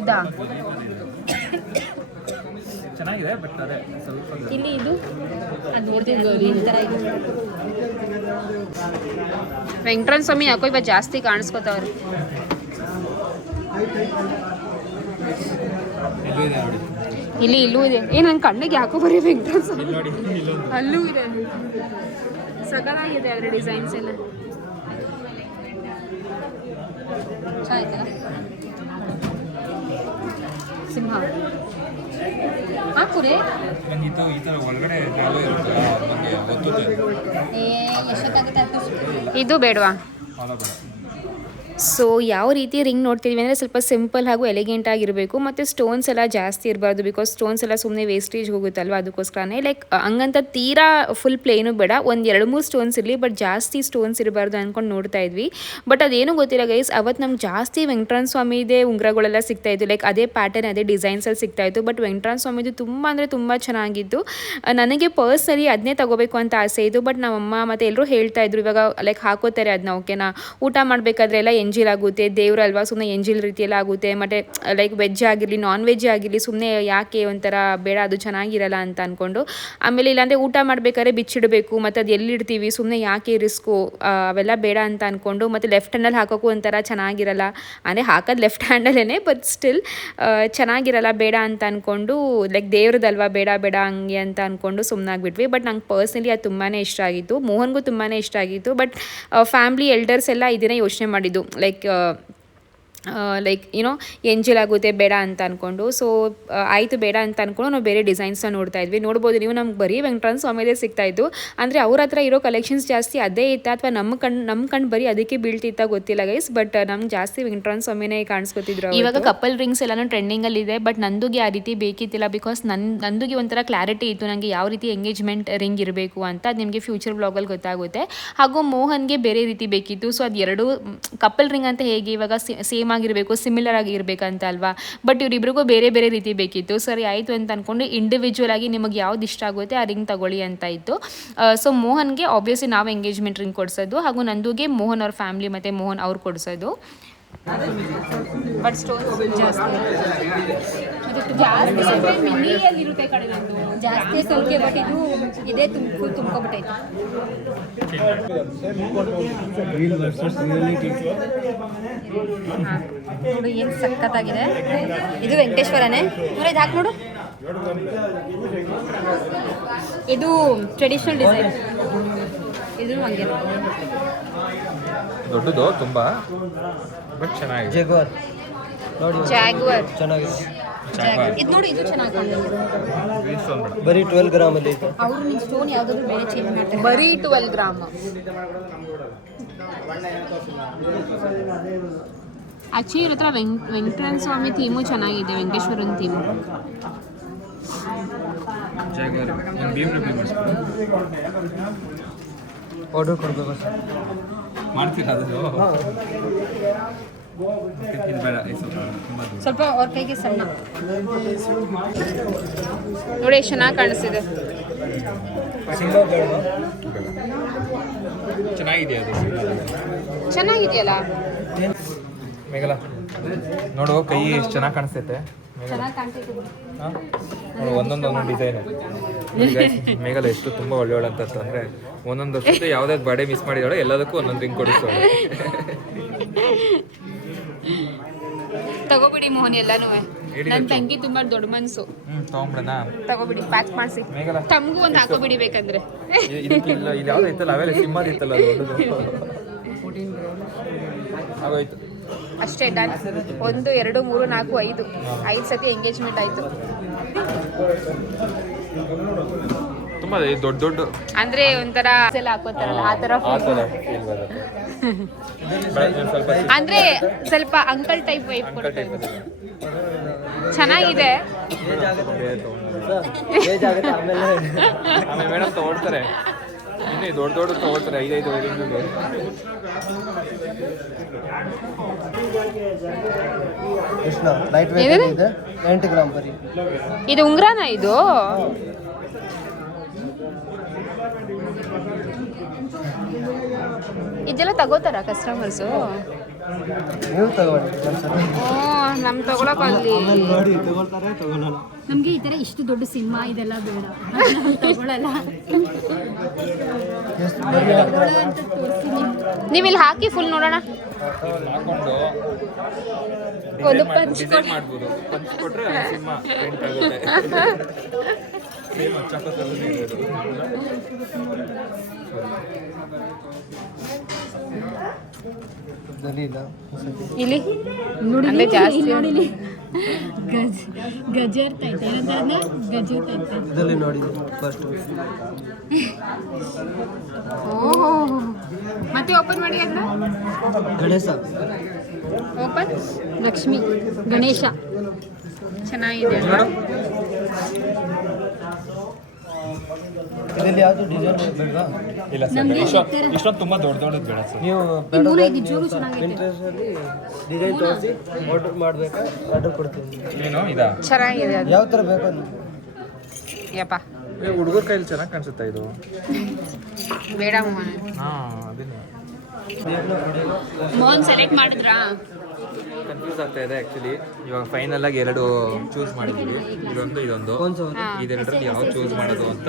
ಇದಾ ಚೆನ್ನಾಗಿದೆ, ಬಟ್ ಅದೇ ಸ್ವಲ್ಪ ಇಲ್ಲಿ ಇದು ಅದು ನೋಡ್ತಿದ್ವಿ ಈ ಥರ ಇದೆ. ವೆಂಕಟರಾಮ ಸ್ವಾಮಿ ಯಾಕೋ ಇವಾಗ ಜಾಸ್ತಿ ಕಾಣಿಸ್ಕೊತಾವ್ರೆ. ಇಲ್ಲೂ ಇದೆ. ನನ್ನ ಕಣ್ಣಿಗೆ ಯಾಕೋ ಬರೀ ವೆಂಕಟರಾಮ ಸ್ವಾಮಿ. ಅಲ್ಲೂ ಇದೆ. ಸಗಲಾಗಿದೆ ಅದರ ಡಿಸೈನ್ಸ್ ಎಲ್ಲ. ಚೆನ್ನಾಗಿತ್ತಲ್ಲ ಸಿಂಹ. ಹಾಕುರೆ ಇದು ಈ ಥರ ಒಳಗಡೆ ಇರುತ್ತಲ್ಲ, ನಮಗೆ ಗೊತ್ತದೆ. ಎಷ್ಟೊತ್ತಾಗುತ್ತೆ? ಇದು ಬೇಡವಾ? ಸೊ ಯಾವ ರೀತಿ ರಿಂಗ್ ನೋಡ್ತಿದ್ವಿ ಅಂದರೆ ಸ್ವಲ್ಪ ಸಿಂಪಲ್ ಹಾಗೂ ಎಲಿಗೆಂಟ್ ಆಗಿರಬೇಕು, ಮತ್ತು ಸ್ಟೋನ್ಸ್ ಎಲ್ಲ ಜಾಸ್ತಿ ಇರಬಾರ್ದು. ಬಿಕಾಸ್ ಸ್ಟೋನ್ಸ್ ಎಲ್ಲ ಸುಮ್ಮನೆ ವೇಸ್ಟೇಜ್ ಹೋಗುತ್ತಲ್ವ, ಅದಕ್ಕೋಸ್ಕರನೇ ಲೈಕ್ ಹಂಗಂತ ತೀರಾ ಫುಲ್ ಪ್ಲೇನು ಬೇಡ, ಒಂದು 2-3 ಸ್ಟೋನ್ಸ್ ಇರಲಿ, ಬಟ್ ಜಾಸ್ತಿ ಸ್ಟೋನ್ಸ್ ಇರಬಾರ್ದು ಅಂದ್ಕೊಂಡು ನೋಡ್ತಾ ಇದ್ವಿ. ಬಟ್ ಅದೇನು ಗೊತ್ತಿಲ್ಲ ಗೈಸ್, ಅವತ್ತು ನಮ್ಗೆ ಜಾಸ್ತಿ ವೆಂಕಟರಾಮ ಸ್ವಾಮಿದೇ ಉಂಗುರಗಳೆಲ್ಲ ಸಿಗ್ತಾಯಿತ್ತು. ಲೈಕ್ ಅದೇ ಪ್ಯಾಟರ್ನ್, ಅದೇ ಡಿಸೈನ್ಸಲ್ಲಿ ಸಿಗ್ತಾಯಿತ್ತು. ಬಟ್ ವೆಂಕಟರಾಮ ಸ್ವಾಮಿದು ತುಂಬ ಅಂದರೆ ತುಂಬ ಚೆನ್ನಾಗಿತ್ತು. ನನಗೆ ಪರ್ಸ್ನಲಿ ಅದನ್ನೇ ತಗೋಬೇಕು ಅಂತ ಆಸೆ ಇತ್ತು. ಬಟ್ ನಮ್ಮಮ್ಮ ಮತ್ತು ಎಲ್ಲರೂ ಹೇಳ್ತಾ ಇದ್ರು, ಇವಾಗ ಲೈಕ್ ಹಾಕೋತಾರೆ ಅದನ್ನ, ಓಕೆನಾ, ಊಟ ಮಾಡಬೇಕಾದ್ರೆ ಎಲ್ಲ ಎಂಜಿಲ್ ಆಗುತ್ತೆ, ದೇವ್ರಲ್ವಾ, ಸುಮ್ಮನೆ ಎಂಜಿಲ್ ರೀತಿಯೆಲ್ಲ ಆಗುತ್ತೆ. ಮತ್ತು ಲೈಕ್ ವೆಜ್ ಆಗಿರಲಿ ನಾನ್ ವೆಜ್ ಆಗಿರಲಿ ಸುಮ್ಮನೆ ಯಾಕೆ ಒಂಥರ ಬೇಡ, ಅದು ಚೆನ್ನಾಗಿರಲ್ಲ ಅಂತ ಅಂದ್ಕೊಂಡು. ಆಮೇಲೆ ಇಲ್ಲಾಂದರೆ ಊಟ ಮಾಡಬೇಕಾದ್ರೆ ಬಿಚ್ಚಿಡಬೇಕು, ಮತ್ತು ಅದು ಎಲ್ಲಿಡ್ತೀವಿ, ಸುಮ್ಮನೆ ಯಾಕೆ ರಿಸ್ಕು, ಅವೆಲ್ಲ ಬೇಡ ಅಂತ ಅಂದ್ಕೊಂಡು. ಮತ್ತು ಲೆಫ್ಟ್ ಹ್ಯಾಂಡಲ್ಲಿ ಹಾಕೋಕ್ಕೂ ಒಂಥರ ಚೆನ್ನಾಗಿರಲ್ಲ, ಅಂದರೆ ಹಾಕೋದು ಲೆಫ್ಟ್ ಹ್ಯಾಂಡಲ್ಲೇ, ಬಟ್ ಸ್ಟಿಲ್ ಚೆನ್ನಾಗಿರಲ್ಲ, ಬೇಡ ಅಂತ ಅಂದ್ಕೊಂಡು. ಲೈಕ್ ದೇವ್ರದಲ್ವಾ, ಬೇಡ ಹಂಗೆ ಅಂತ ಅಂದ್ಕೊಂಡು ಸುಮ್ಮನಾಗ್ಬಿಟ್ವಿ. ಬಟ್ ನಂಗೆ ಪರ್ಸ್ನಲಿ ಅದು ತುಂಬಾ ಇಷ್ಟ ಆಗಿತ್ತು, ಮೋಹನ್ಗೂ ತುಂಬಾ ಇಷ್ಟ ಆಗಿತ್ತು. ಬಟ್ ಫ್ಯಾಮ್ಲಿ ಎಲ್ಡರ್ಸ್ ಎಲ್ಲ ಇದನ್ನೇ ಯೋಚನೆ ಮಾಡಿದ್ದು, ಲೈಕ್ ಏನೋ ಎಂಜಲ್ ಆಗುತ್ತೆ ಬೇಡ ಅಂತ ಅಂದ್ಕೊಂಡು. ಸೊ ಆಯಿತು ಬೇಡ ಅಂತ ಅಂದ್ಕೊಂಡು ನಾವು ಬೇರೆ ಡಿಸೈನ್ಸ್ನ ನೋಡ್ತಾ ಇದ್ವಿ. ನೋಡ್ಬೋದು ನೀವು, ನಮ್ಗೆ ಬರೀ ವೆಂಕಟರಾಮ ಸ್ವಾಮಿದೇ ಸಿಗ್ತಾಯಿತ್ತು. ಅಂದರೆ ಅವ್ರ ಹತ್ರ ಇರೋ ಕಲೆಕ್ಷನ್ಸ್ ಜಾಸ್ತಿ ಅದೇ ಇತ್ತಾ, ಅಥವಾ ನಮ್ಮ ಕಣ್ಣು ಬರೀ ಅದಕ್ಕೆ ಬೀಳ್ತಿತ್ತಾ ಗೊತ್ತಿಲ್ಲ ಗೈಸ್. ಬಟ್ ನಮ್ಗೆ ಜಾಸ್ತಿ ವೆಂಕಟರಾಮ ಸ್ವಾಮಿನೇ ಕಾಣಿಸ್ಕೊತಿದ್ರು. ಇವಾಗ ಕಪಲ್ ರಿಂಗ್ಸ್ ಎಲ್ಲನೂ ಟ್ರೆಂಡಿಂಗಲ್ಲಿದೆ, ಬಟ್ ನಂದುಗೆ ಆ ರೀತಿ ಬೇಕಿತ್ತಿಲ್ಲ. ಬಿಕಾಸ್ ನಂದುಗೆ ಒಂಥರ ಕ್ಲಾರಿಟಿ ಇತ್ತು ನನಗೆ ಯಾವ ರೀತಿ ಎಂಗೇಜ್ಮೆಂಟ್ ರಿಂಗ್ ಇರಬೇಕು ಅಂತ. ಅದು ನಿಮಗೆ ಫ್ಯೂಚರ್ ಬ್ಲಾಗಲ್ಲಿ ಗೊತ್ತಾಗುತ್ತೆ. ಹಾಗೂ ಮೋಹನ್ಗೆ ಬೇರೆ ರೀತಿ ಬೇಕಿತ್ತು. ಸೊ ಅದು ಎರಡು ಕಪಲ್ ರಿಂಗ್ ಅಂತ ಹೇಗೆ ಇವಾಗ ಸೇಮ್ ಆಗಿರಬೇಕು, ಸಿಮಿಲರ್ ಆಗಿರಬೇಕಂತ ಅಲ್ವಾ. ಬಟ್ ಇವರಿಬ್ರಿಗೂ ಬೇರೆ ಬೇರೆ ರೀತಿ ಬೇಕಿತ್ತು. ಸರಿ ಆಯಿತು ಅಂತ ಅಂದ್ಕೊಂಡು ಇಂಡಿವಿಜುವಲ್ ಆಗಿ ನಿಮಗೆ ಯಾವ್ದು ಇಷ್ಟ ಆಗುತ್ತೆ ಆ ರಿಂಗ್ ತಗೊಳ್ಳಿ ಅಂತ ಇತ್ತು. ಸೊ ಮೋಹನ್ಗೆ ಆಬ್ವಿಯಸ್ಲಿ ನಾವು ಎಂಗೇಜ್ಮೆಂಟ್ ರಿಂಗ್ ಕೊಡಿಸೋದು, ಹಾಗೂ ನಂದುಗೆ ಮೋಹನ್ ಅವ್ರ ಫ್ಯಾಮಿಲಿ ಮತ್ತು ಮೋಹನ್ ಅವ್ರು ಕೊಡಿಸೋದು. ಬಟ್ ಸ್ಟೋನ್ಸ್ ಜಾಸ್ತಿ ಮಿನಿಯಲ್ಲಿರುತ್ತೆ ಕಡೆ ನಂದು ಜಾಸ್ತಿ ಸೌಖ್ಯ. ಬಟ್ ಇದು ಇದೇ ಫುಲ್ ತುಂಬ್ಕೊಬಿಟ್ಟೈತೆ. ನೋಡು ಏನು ಸಖತ್ತಾಗಿದೆ. ಇದು ವೆಂಕಟೇಶ್ವರನೇ. ಇದು ಹಾಕಿ ನೋಡು, ಇದು ಟ್ರೆಡಿಷನಲ್ ಡಿಸೈನ್. ಇದು ಹಂಗೆ ದೊಡ್ಡದು ತುಂಬ ಬಟ್ ಚೆನ್ನಾಗಿದೆ. ಜಾಗ್ವರ್ ಇದು ನೋಡಿ, ಇದು ಚೆನ್ನಾಗಿ ಕಾಣ್ತದೆ. ಬರೀ 12 ಗ್ರಾಮಲ್ಲಿ ಐತೆ. ಅವರು ನೀವು ಸ್ಟೋನ್ ಯಾವುದಾದ್ರು ಬೇರೆ ಚೇಂಜ್ ಮಾಡ್ತಾರೆ. ಬರೀ 12 ಗ್ರಾಮ್. ಆಕ್ಚುಲಿ ಇವ್ರ ಹತ್ರ ವೆಂಕಟೇಶ್ವರ ಸ್ವಾಮಿ ಥೀಮು ಚೆನ್ನಾಗಿದೆ, ವೆಂಕಟೇಶ್ವರನ ಥೀಮು. ಆರ್ಡರ್ ಕೊಡಬೇಕು ಸರ್. ಮಾಡ್ತೀರಾ ಅದು? ಇದು ಬೇಡ, ಇದು ಸ್ವಲ್ಪ ಅವ್ರ ಕೈಗೆ ಸಣ್ಣ. ನೋಡಿ ಎಷ್ಟು ಚೆನ್ನಾಗಿ ಕಾಣಿಸ್ತಿದೆ. ಚೆನ್ನಾಗಿದೆ ಅದು. ಚೆನ್ನಾಗಿದೆಯಲ್ಲ. ಮೇಘಲ ನೋಡು, ಕೈ ಎಷ್ಟು ಚೆನ್ನಾಗಿ ಕಾಣಿಸ್ತೈತೆ. ಚೆನ್ನಾಗಿ ಕಾಣ್ತೈತೆ. ಹಾಂ, ಒಂದೊಂದು ಡಿಸೈನ್. ಮೇಘಲ ಎಷ್ಟು ತುಂಬ ಒಳ್ಳೆಯವಳು ಅಂತಂದರೆ ಒಂದೊಂದು ವರ್ಷದ ಯಾವುದಾದ್ರು ಬರ್ಡೇ ಮಿಸ್ ಮಾಡಿದಾಳೆ, ಎಲ್ಲದಕ್ಕೂ ಒಂದೊಂದು ರಿಂಗ್ ಕೊಡಿಸ್ತಾಳೆ. ತಗೋಬಿಡಿ ಮೋಹನ್ ಎಲ್ಲಾನು. ನನ್ನ ತಂಗಿ ತುಂಬಾ ದೊಡ್ಡ ಮನ್ಸು. ತಗೊಂಬಿಡೋಣ, ತಗೋಬಿಡಿ, ಪ್ಯಾಕ್ ಮಾಡಿಸಿ. ಮೇಘಲ ತಮಗೂ ಒಂದು ಹಾಕೋಬಿಡಿ ಬೇಕಂದ್ರೆ. ಇದಕ್ಕಿಲ್ಲ, ಇದು ಯಾವ್ದು ಐತಲ್ಲ ಅವೆಲ್ಲ ಸಿಂಹದ ಇತ್ತಲ್ಲ ಅದು ದೊಡ್ಡದು. ಆಗೋಯ್ತು ಅಷ್ಟೇ, ಡನ್. 1 2 3 4 5 5 ಸತಿ ಎಂಗೇಜ್ಮೆಂಟ್ ಆಯ್ತು. ತುಂಬ ದೊಡ್ಡ ದೊಡ್ಡ ಅಂದ್ರೆ ಒಂಥರ ಎಲ್ಲ ಹಾಕೋತಾರಲ್ಲ ಆ ತರ ಸ್ವಲ್ಪ ಅಂದ್ರೆ ಸ್ವಲ್ಪ ಅಂಕಲ್ ಟೈಪ್ ವೈಪ್ ಕೊಡ್ತಾರೆ. ಚೆನ್ನಾಗಿದೆ. ಆಮೇಲೆ ಮೇಡಮ್ ತಗೊಳ್ತಾರೆ, ಇನ್ನು ದೊಡ್ಡ ದೊಡ್ಡ ತಗೊಳ್ತಾರೆ, 5 ರಿಂಗಿಗೆ. ಎಷ್ಟು ಲೈಟ್ ವೇಟ್ ಇದೆ, 8 ಗ್ರಾಮ್ ಬರೀ. ಇದು ಉಂಗ್ರಾನ ಇದು? ಇದೆಲ್ಲ ತಗೋತಾರ ಕಸ್ಟಮರ್ಸು? ನೀವು ತಗೊಳ್ಳಿ. ನಮ್ ತಗೊಳಕ್ ಅಲ್ಲಿ ನೋಡಿ ತಗೊಳ್ತಾರೆ, ತಗೊಳ್ಳಲ್ಲ. ನಮ್ಗೆ ಈ ತರ ಇಷ್ಟು ದೊಡ್ಡ ಸಿನಿಮಾ ಇದೆಲ್ಲ ಬೇಡ, ತಗೊಳಲ್ಲ. ಎಷ್ಟು ಬರೀ 8 ಗ್ರಾಮ್. ಅಂತ ತೋರಿಸ್ತೀನಿ. ನೀವ್ ಇಲ್ಲಿ ಹಾಕಿ ಫುಲ್ ನೋಡೋಣ. ಹಾಕೊಂಡು ಒಂದು ಪಂಚ್ ಡಿಸೈನ್ ಮಾಡ್ಬೋದು. ಪಂಚ್ ಕೊಟ್ರೆ ಸಿನಿಮಾ ಪ್ರಿಂಟ್ ಆಗುತ್ತೆ. ಸೇಮ್ ಅಚ್ಚಪಕ್ಕದಲ್ಲೇ ಇರೋದು. ದಲಿಲ್ಲ ಇಲ್ಲಿ ನೋಡಿ ಅಂದ್ರೆ ಜಾಸ್ತಿ ನೋಡಿ, ಗಜ ಇರ್ತೈತೆ, ಏನಂದ್ರೆ ಗಜ ಇರ್ತೈತೆ. ಇದರಲ್ಲಿ ನೋಡಿದ್ದೀನಿ ಫಸ್ಟ್. ಓಹ್, ಮತ್ತೆ ಓಪನ್ ಮಾಡಿ ಅದನ್ನ. ಗಣೇಶ ಓಪನ್. ಲಕ್ಷ್ಮಿ ಗಣೇಶ ಚೆನ್ನಾಗಿದೆ ಅಲ್ವಾ? ಇದರಲ್ಲಿ ಯಾವುದು ಡಿಸೈನ್ ಬೇಡವಾ? ಇಲ್ಲ ಸರ್, ಇಷ್ಟೊಂದು ತುಂಬ ದೊಡ್ಡ ದೊಡ್ಡದು ಬೇಡ ಸರ್. ನೀವು ನಿಜವಾಗ್ಲೂ ಚೆನ್ನಾಗೈತೆ. ಇಂಟ್ರೆಸ್ಟಲ್ಲಿ ಡಿಸೈನ್ ತೋರಿಸಿ ಆರ್ಡರ್ ಮಾಡಬೇಕಾ? ಆರ್ಡರ್ ಕೊಡ್ತೀನಿ. ಏನು ಇದಾ? ಚೆನ್ನಾಗಿದೆ ಅದು. ಯಾವ ಥರ ಬೇಕು ನೀವು? ಯಪ್ಪ ಹುಡುಗರ ಕೈಲಿ ಚೆನ್ನಾಗಿ ಕಾಣಿಸುತ್ತಾ ಇದು? ಬೇಡ ಮೋಹನ್. ಹಾಂ, ಅದನ್ನೇ ಮೋಹನ್ ಸೆಲೆಕ್ಟ್ ಮಾಡಿದ್ರಾ? ಕನ್ಫ್ಯೂಸ್ ಆಗ್ತಾ ಇದೆ ಆ್ಯಕ್ಚುಲಿ. ಇವಾಗ ಫೈನಲ್ ಆಗಿ 2 ಚೂಸ್ ಮಾಡಿದ್ದೀವಿ, ಇದೊಂದು. ಇದೆರಡರಲ್ಲಿ ಯಾವ ಚೂಸ್ ಮಾಡೋದು ಅಂತ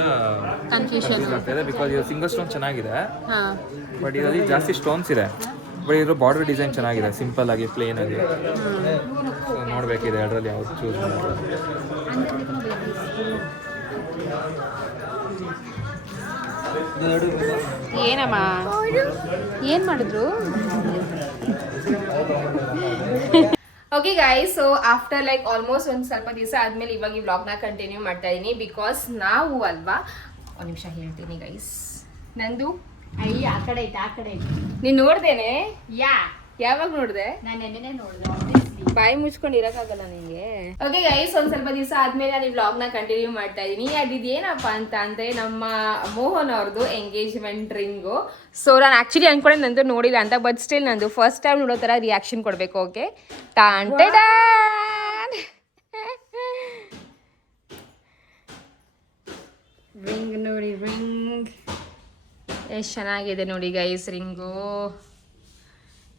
ಕನ್ಫ್ಯೂಸ್ ಆಗ್ತಾ ಇದೆ. ಬಿಕಾಸ್ ಇದು ಸಿಂಗಲ್ ಸ್ಟೋನ್ ಚೆನ್ನಾಗಿದೆ, ಬಟ್ ಇದರಲ್ಲಿ ಜಾಸ್ತಿ ಸ್ಟೋನ್ಸ್ ಇದೆ. ಬಟ್ ಇದ್ರ ಬಾರ್ಡರ್ ಡಿಸೈನ್ ಚೆನ್ನಾಗಿದೆ, ಸಿಂಪಲ್ ಆಗಿ ಪ್ಲೇನ್ ಆಗಿ. ನೋಡಬೇಕಿದೆ ಎರಡರಲ್ಲಿ ಯಾವ್ದು ಚೂಸ್ ಮಾಡೋದು. ಏನಮ್ಮ ಏನ್ ಮಾಡಿದ್ರು? Okay guys, so after like almost ಒಂದು ಸ್ವಲ್ಪ ದಿವಸ ಆದಮೇಲೆ ಇವಾಗ ಈ ವ್ಲಾಗ್ನ ಕಂಟಿನ್ಯೂ ಮಾಡ್ತಾ ಇದ್ದೀನಿ. ಬಿಕಾಸ್ ನಾವು ಅಲ್ವಾ, ಒಂದು ನಿಮಿಷ ಹೇಳ್ತೀನಿ ಗೈಸ್. ನಂದು ಅಯ್ಯ ಆ ಕಡೆ ಐತೆ, ಆ ಕಡೆ ಐತೆ. ನೀನು ನೋಡ್ದೇನೆ? ಯಾವಾಗ ನೋಡಿದೆ? ನಾನು ನೆನ್ನೆ ನೋಡಿದೆ. ಬಾಯಿ ಮುಚ್ಕೊಂಡು ಇರೋಕ್ಕಾಗಲ್ಲ ನಿಂಗೆ. ಓಕೆ ಗೈಸ್, ಒಂದು ಸ್ವಲ್ಪ ದಿವಸ ಆದ್ಮೇಲೆ ನಾನು ಈ ವ್ಲಾಗ್ನ ಕಂಟಿನ್ಯೂ ಮಾಡ್ತಾ ಇದ್ದೀನಿ. ಅದಿದೇನಪ್ಪ ಅಂತ ಅಂದ್ರೆ ನಮ್ಮ ಮೋಹನ್ ಅವ್ರದ್ದು ಎಂಗೇಜ್ಮೆಂಟ್ ರಿಂಗು. ಸೊ ನಾನು ಆಕ್ಚುಲಿ ಅನ್ಕೊಂಡೆ ನಂದು ನೋಡಿಲ್ಲ ಅಂತ, ಬಟ್ ಸ್ಟಿಲ್ ನಂದು ಫಸ್ಟ್ ಟೈಮ್ ನೋಡೋ ಥರ ರಿಯಾಕ್ಷನ್ ಕೊಡಬೇಕು. ಓಕೆ, ರಿಂಗ್ ನೋಡಿ, ರಿಂಗ್ ಎಷ್ಟು ಚೆನ್ನಾಗಿದೆ ನೋಡಿ ಗೈಸ್ ರಿಂಗು.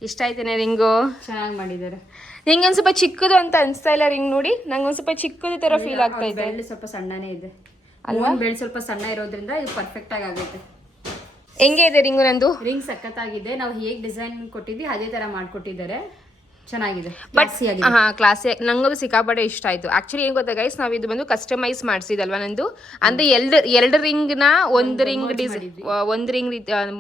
ಇಷ್ಟ ಆಯ್ತೇನೆ ರಿಂಗು? ಚೆನ್ನಾಗಿ ಮಾಡಿದ್ದಾರೆ. ನಿಂಗೆ ಒಂದು ಸ್ವಲ್ಪ ಚಿಕ್ಕದು ಅಂತ ಅನಿಸ್ತಾ ಇಲ್ಲ ರಿಂಗ್ ನೋಡಿ? ನಂಗೆ ಒಂದು ಸ್ವಲ್ಪ ಚಿಕ್ಕದು ಥರ ಫೀಲ್ ಆಗ್ತಾ ಇದೆ. ಬೆಳ್ಳಿ ಸ್ವಲ್ಪ ಸಣ್ಣನೇ ಇದೆ ಅಲ್ವಾ? ಬೆಳ್ಳಿ ಸ್ವಲ್ಪ ಸಣ್ಣ ಇರೋದ್ರಿಂದ ಇದು ಪರ್ಫೆಕ್ಟ್ ಆಗಿ ಆಗುತ್ತೆ. ಹೆಂಗೆ ಇದೆ ರಿಂಗು ನಂದು? ರಿಂಗ್ ಸಖತ್ತಾಗಿದೆ. ನಾವು ಹೇಗೆ ಡಿಸೈನ್ ಕೊಟ್ಟಿದ್ವಿ ಅದೇ ತರ ಮಾಡ್ಕೊಟ್ಟಿದ್ದಾರೆ. ಚೆನ್ನಾಗಿದೆ, ಬಟ್ classy ಆಗಿದೆ. ಹಾಂ ಕ್ಲಾಸಿ ನಂಗದು ಸಿಕ್ಕಾಪಟ್ಟೆ ಇಷ್ಟ ಆಯಿತು. ಆ್ಯಕ್ಚುಲಿ ಏನು ಗೊತ್ತಾ ಗೈಸ್, ನಾವು ಇದು ಬಂದು ಕಸ್ಟಮೈಸ್ ಮಾಡಿಸಿದಲ್ವ ನಂದು, ಅಂದರೆ ಎರಡು ರಿಂಗ್ನ ಒಂದು ರಿಂಗ್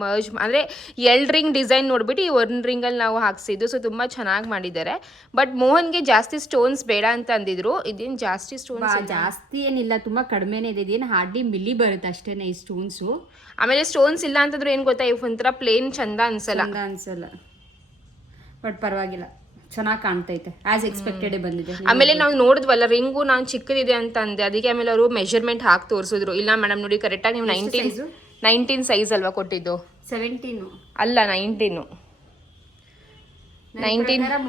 ಮರ್ಜ್ ಅಂದರೆ 2 ರಿಂಗ್ ಡಿಸೈನ್ ನೋಡ್ಬಿಟ್ಟು ಈ 1 ರಿಂಗಲ್ಲಿ ನಾವು ಹಾಕ್ಸಿದ್ದು. ಸೊ ತುಂಬ ಚೆನ್ನಾಗಿ ಮಾಡಿದ್ದಾರೆ. ಬಟ್ ಮೋಹನ್ಗೆ ಜಾಸ್ತಿ ಸ್ಟೋನ್ಸ್ ಬೇಡ ಅಂತ ಅಂದಿದ್ರು. ಇದೇನು ಜಾಸ್ತಿ ಸ್ಟೋನ್ಸ್ ಜಾಸ್ತಿ ಏನಿಲ್ಲ, ತುಂಬಾ ಕಡಿಮೆನೇ ಇದೆ. ಇದೇನು ಹಾರ್ಡ್ಲಿ ಮಿಲ್ಲಿ ಬರುತ್ತೆ ಅಷ್ಟೇನೆ ಈ ಸ್ಟೋನ್ಸು. ಆಮೇಲೆ ಸ್ಟೋನ್ಸ್ ಇಲ್ಲ ಅಂತಂದ್ರೆ ಏನು ಗೊತ್ತಾ, ಇವು ಒಂಥರ ಪ್ಲೇನ್ ಚಂದ ಅನ್ಸಲ್ಲ. ಬಟ್ ಪರವಾಗಿಲ್ಲ, ಚೆನ್ನಾಗಿ ಕಾಣ್ತೈತೆ. ಆಸ್ ಎಕ್ಸ್ಪೆಕ್ಟೆಡ್ ಬಂದಿದೆ. ಆಮೇಲೆ ನಾವು ನೋಡಿದ್ವಲ್ಲ ರಿಂಗು ನಾನು ಚಿಕ್ಕದಿದೆ ಅಂತ ಅಂದೆ, ಅದಕ್ಕೆ ಆಮೇಲೆ ಅವರು ಮೆಜರ್ಮೆಂಟ್ ಹಾಕಿ ತೋರಿಸಿದ್ರು. ಇಲ್ಲ ಮೇಡಮ್ ನೋಡಿ ಕರೆಕ್ಟಾಗಿ ನೀವು 19 ಸೈಜ್ ಅಲ್ವಾ ಕೊಟ್ಟಿದ್ದು? 17 ಅಲ್ಲ 19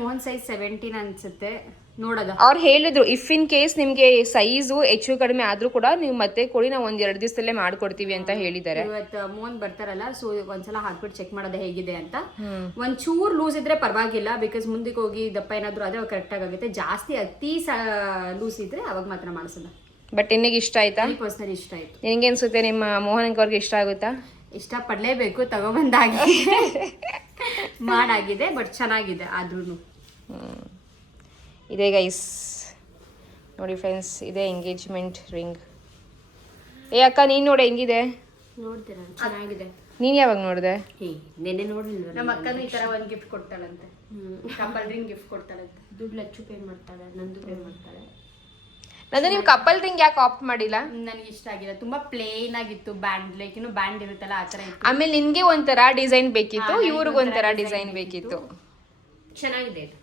ಮೋಹನ್ ಸೈಜ್ 17 ಅನ್ಸುತ್ತೆ. ನೋಡೋದ ಅವ್ರು ಹೇಳಿದ್ರು ಇಫ್ ಇನ್ ಕೇಸ್ ನಿಮಗೆ ಸೈಜು ಹೆಚ್ಚು ಕಡಿಮೆ ಆದ್ರೂ ಕೂಡ ನೀವು ಮತ್ತೆ ಕೊಡಿ, ನಾವು 1-2 ದಿವಸದಲ್ಲೇ ಮಾಡ್ಕೊಡ್ತೀವಿ ಅಂತ ಹೇಳಿದ್ದಾರೆ. ಇವತ್ತು ಮೋಹನ್ ಬರ್ತಾರಲ್ಲ, ಸೊ ಒಂದ್ಸಲ ಹಾಕ್ಬಿಟ್ಟು ಚೆಕ್ ಮಾಡೋದು ಹೇಗಿದೆ ಅಂತ. ಒಂಚೂರು ಲೂಸ್ ಇದ್ರೆ ಪರವಾಗಿಲ್ಲ, ಬಿಕಾಸ್ ಮುಂದಕ್ಕೆ ಹೋಗಿ ದಪ್ಪ ಏನಾದ್ರು ಆದ್ರೆ ಕರೆಕ್ಟ್ ಆಗುತ್ತೆ. ಜಾಸ್ತಿ ಅತಿ ಲೂಸ್ ಇದ್ರೆ ಅವಾಗ ಮಾತ್ರ ಮಾಡಿಸೋಣ. ಬಟ್ ನಿನಗೆ ಇಷ್ಟ ಆಯ್ತಾ? ಪರ್ಸನಲಿ ಇಷ್ಟ ಆಯ್ತು. ನಿನಗೆ ಅನ್ಸುತ್ತೆ ನಿಮ್ಮ ಮೋಹನ್ ಅವ್ರಿಗೆ ಇಷ್ಟ ಆಗುತ್ತಾ? ಇಷ್ಟ ಪಡ್ಲೇಬೇಕು, ತಗೊಬಂದಾಗಿ ಮಾಡಾಗಿದೆ. ಬಟ್ ಚೆನ್ನಾಗಿದೆ ಆದ್ರೂ. ಇದೇ ಗೈಸ್ ನೋಡಿ ಫ್ರೆಂಡ್ಸ್, ಇದೇ ಎಂಗೇಜ್ಮೆಂಟ್ ರಿಂಗ್. ಏ ಅಕ್ಕ ನೀನು ನೋಡಿ ಹೆಂಗಿದೆ? ನೋಡ್ತೀರಾ, ಚೆನ್ನಾಗಿದೆ. ನೀನು ಯಾವಾಗ ನೋಡಿದೆ? ನೆನ್ನೆ ನೋಡ್ಲಿಲ್ವ? ನಮ್ಮ ಅಕ್ಕನೂ ಈ ತರ ಒಂದು ಗಿಫ್ಟ್ ಕೊಡ್ತಾಳಂತೆ, ಕಪಲ್ ರಿಂಗ್ ಗಿಫ್ಟ್ ಕೊಡ್ತಾಳಂತೆ. ದುಡ್ಡು ಲಚ್ಚು ಪೇ ಮಾಡ್ತಾಳೆ, ನಂದು ಪೇ ಮಾಡ್ತಾಳೆ. ನಂದು ನೀವು ಕಪಲ್ ರಿಂಗ್ ಯಾಕೆ ಆಪ್ಟ್ ಮಾಡಿಲ್ಲ? ನನಗೆ ಇಷ್ಟ ಆಗಿದೆ. ತುಂಬಾ ಪ್ಲೇನ್ ಆಗಿತ್ತು, ಬ್ಯಾಂಡ್ ಲೈಕ್ ಇನ್ನು ಬ್ಯಾಂಡ್ ಇರುತ್ತಲ್ಲ ಆ ತರ ಇತ್ತು. ಆಮೇಲೆ ನಿನ್ಗೆ ಒಂಥರ ಡಿಸೈನ್ ಬೇಕಿತ್ತು, ಇವ್ರಿಗೆ ಒಂಥರ ಡಿಸೈನ್ ಬೇಕಿತ್ತು. ಚೆನ್ನಾಗಿದೆ ಇದು.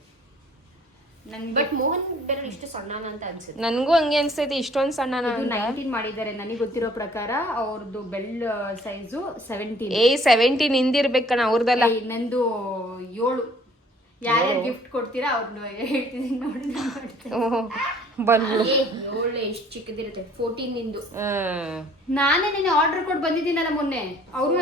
ಬಟ್ ಮೋಹನ್ ಬೇರೆ ಇಷ್ಟು ಸಣ್ಣ ಅಂತ ಅನ್ಸುತ್ತೆ. ನನಗೂ ಹಂಗೆ ಅನ್ಸ್ತೈತಿ, ಇಷ್ಟೊಂದು ಸಣ್ಣ. 19 ಮಾಡಿದ್ದಾರೆ ನನಗೆ ಗೊತ್ತಿರೋ ಪ್ರಕಾರ. ಅವ್ರದ್ದು ಬೆಲ್ ಸೈಜು 17. 17 ಹಿಂದಿರ್ಬೇಕಣ ಅವ್ರದಲ್ಲ. ನಂದು 7. ಯಾರ್ಯಾರು ಗಿಫ್ಟ್ ಕೊಡ್ತೀರಾ ಅವ್ರನ್ನ ಹೇಳ್ತಿದ್ದೀನಿ ನೋಡಿ. ಒಳ್ಳೆ ಎಷ್ಟು ಚಿಕ್ಕದಿರುತ್ತೆ. 14 ಇಂದು ನಾನೇ ನಿನ್ನೆ ಆರ್ಡರ್ ಕೊಟ್ಟು ಬಂದಿದ್ದೀನಲ್ಲ ಮೊನ್ನೆ. ಅವರು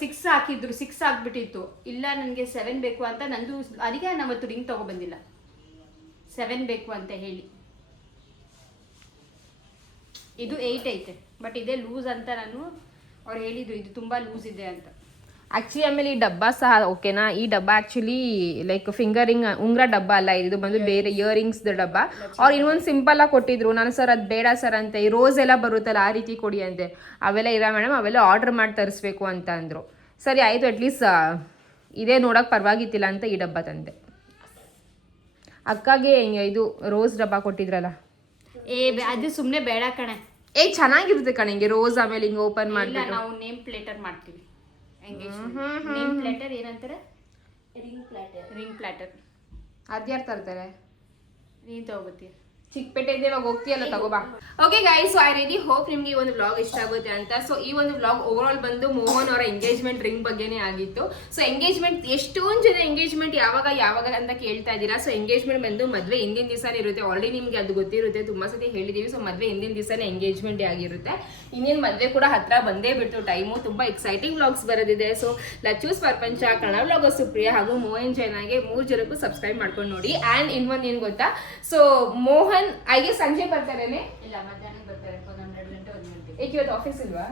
6 ಹಾಕಿದ್ರು, 6 ಆಗ್ಬಿಟ್ಟಿತ್ತು. ಇಲ್ಲ ನನಗೆ 7 ಬೇಕು ಅಂತ. ನಂದು ಅದಕ್ಕೆ ನಾವತ್ತು ರಿಂಗ್ ತಗೊಬಂದಿಲ್ಲ, 7 ಬೇಕು ಅಂತ ಹೇಳಿ. ಇದು 8 ಐತೆ, ಬಟ್ ಇದೇ ಲೂಸ್ ಅಂತ ಅವ್ರು ಹೇಳಿದ್ರು ಇದು ತುಂಬಾ ಲೂಸ್ ಇದೆ ಅಂತ. ಆ್ಯಕ್ಚುಲಿ ಆಮೇಲೆ ಈ ಡಬ್ಬ ಸಹ ಓಕೆನಾ. ಈ ಡಬ್ಬ ಆ್ಯಕ್ಚುಲಿ ಲೈಕ್ ಫಿಂಗರಿಂಗ್ ಉಂಗ್ರ ಡಬ್ಬ ಅಲ್ಲ, ಇದು ಬಂದು ಬೇರೆ ಇಯರಿಂಗ್ಸ್ ಡಬ್ಬ. ಅವ್ರು ಇನ್ನೊಂದು ಸಿಂಪಲ್ ಆಗಿ ಕೊಟ್ಟಿದ್ರು. ನಾನು ಸರ್ ಅದು ಬೇಡ ಸರ್ ಅಂತ, ಈ ರೋಸ್ ಎಲ್ಲ ಬರುತ್ತಲ್ಲ ಆ ರೀತಿ ಕೊಡಿ ಅಂತೆ. ಅವೆಲ್ಲ ಇಲ್ಲ ಮೇಡಮ್, ಅವೆಲ್ಲ ಆರ್ಡರ್ ಮಾಡಿ ತರಿಸ್ಬೇಕು ಅಂತ ಅಂದರು. ಸರಿ ಆಯಿತು, ಅಟ್ಲೀಸ್ಟ್ ಇದೇ ನೋಡೋಕೆ ಪರವಾಗಿತ್ತಿಲ್ಲ ಅಂತ ಈ ಡಬ್ಬ ತಂದೆ. ಅಕ್ಕಗೆ ಇದು ರೋಸ್ ಡಬ್ಬ ಕೊಟ್ಟಿದ್ರಲ್ಲ, ಅದು ಸುಮ್ಮನೆ ಬೇಡ ಕಣೆ. ಚೆನ್ನಾಗಿರುತ್ತೆ ಕಣೆ, ಹಿಂಗೆ ರೋಸ್ ಆಮೇಲೆ ಹಿಂಗೆ ಓಪನ್ ಮಾಡಿ. ನಾವು ನೇಮ್ ಪ್ಲೇಟರ್ ಮಾಡ್ತೀವಿ. ನೇಮ್ ಪ್ಲೇಟರ್ ಏನಂತಾರೆ? Ring platter. ಅದ್ಯಾರು ತರ್ತಾರೆ? ನೀನ್ ತಗೋತೀಯ? ಚಿಕ್ಕಪೇಟೆಯಿಂದ ಇವಾಗ ಹೋಗ್ತೀಯಲ್ಲ, ತಗೋಬಾ. Okay guys, so I really hope ನಿಮ್ಗೆ ಈ ಒಂದು ವ್ಲಾಗ್ ಇಷ್ಟ ಆಗುತ್ತೆ ಅಂತ. ಸೊ ಈ ಒಂದು ವ್ಲಾಗ್ ಓವರ್ ಆಲ್ ಬಂದು ಮೋಹನ್ ಅವರ ಎಂಗೇಜ್ಮೆಂಟ್ ರಿಂಗ್ ಬಗ್ಗೆನೇ ಆಗಿತ್ತು. ಸೊ ಎಂಗೇಜ್ಮೆಂಟ್ ಎಷ್ಟೊಂದು ಜನ ಎಂಗೇಜ್ಮೆಂಟ್ ಯಾವಾಗ ಅಂತ ಕೇಳ್ತಾ ಇದ್ದೀರಾ. ಸೊ ಎಂಗೇಜ್ಮೆಂಟ್ ಬಂದು ಮದುವೆ ಹಿಂದಿನ ದಿವಸನೇ ಇರುತ್ತೆ. ಆಲ್ರೆಡಿ ನಿಮ್ಗೆ ಅದು ಗೊತ್ತಿರುತ್ತೆ, ತುಂಬಾ ಸತಿ ಹೇಳಿದೀವಿ. ಸೊ ಮದುವೆ ಹಿಂದಿನ ದಿವಸನೇ ಎಂಗೇಜ್ಮೆಂಟ್ ಆಗಿರುತ್ತೆ. ಇನ್ನೇನು ಮದುವೆ ಕೂಡ ಹತ್ರ ಬಂದೇ ಬಿಟ್ಟು ಟೈಮು. ತುಂಬಾ ಎಕ್ಸೈಟಿಂಗ್ ವ್ಲಾಗ್ಸ್ ಬರೋದಿದೆ. ಸೊ ಲಚ್ಚೂಸ್ ಪ್ರಪಂಚ, ಕನ್ನಡ ವ್ಲಾಗರ್ ಸುಪ್ರಿಯಾ ಹಾಗೂ ಮೋಹನ್ ಜೈನಾಗೆ 3 ಜನಕ್ಕೂ ಸಬ್ಸ್ಕ್ರೈಬ್ ಮಾಡ್ಕೊಂಡು ನೋಡಿ. ಆ್ಯಂಡ್ ಇನ್ನೊಂದು ಏನು ಗೊತ್ತಾ, ಸೊ ಮೋಹನ್ ಐಗೆ ಸಂಜೆ ಬರ್ತಾರೇನೆ? ಇಲ್ಲ, ಮಧ್ಯಾಹ್ನ ಬರ್ತಾರೆ. 12 ಗಂಟೆ 1 ಗಂಟೆ. ಏಕೆ ಇವತ್ತು ಆಫೀಸ್ ಇಲ್ವಾ?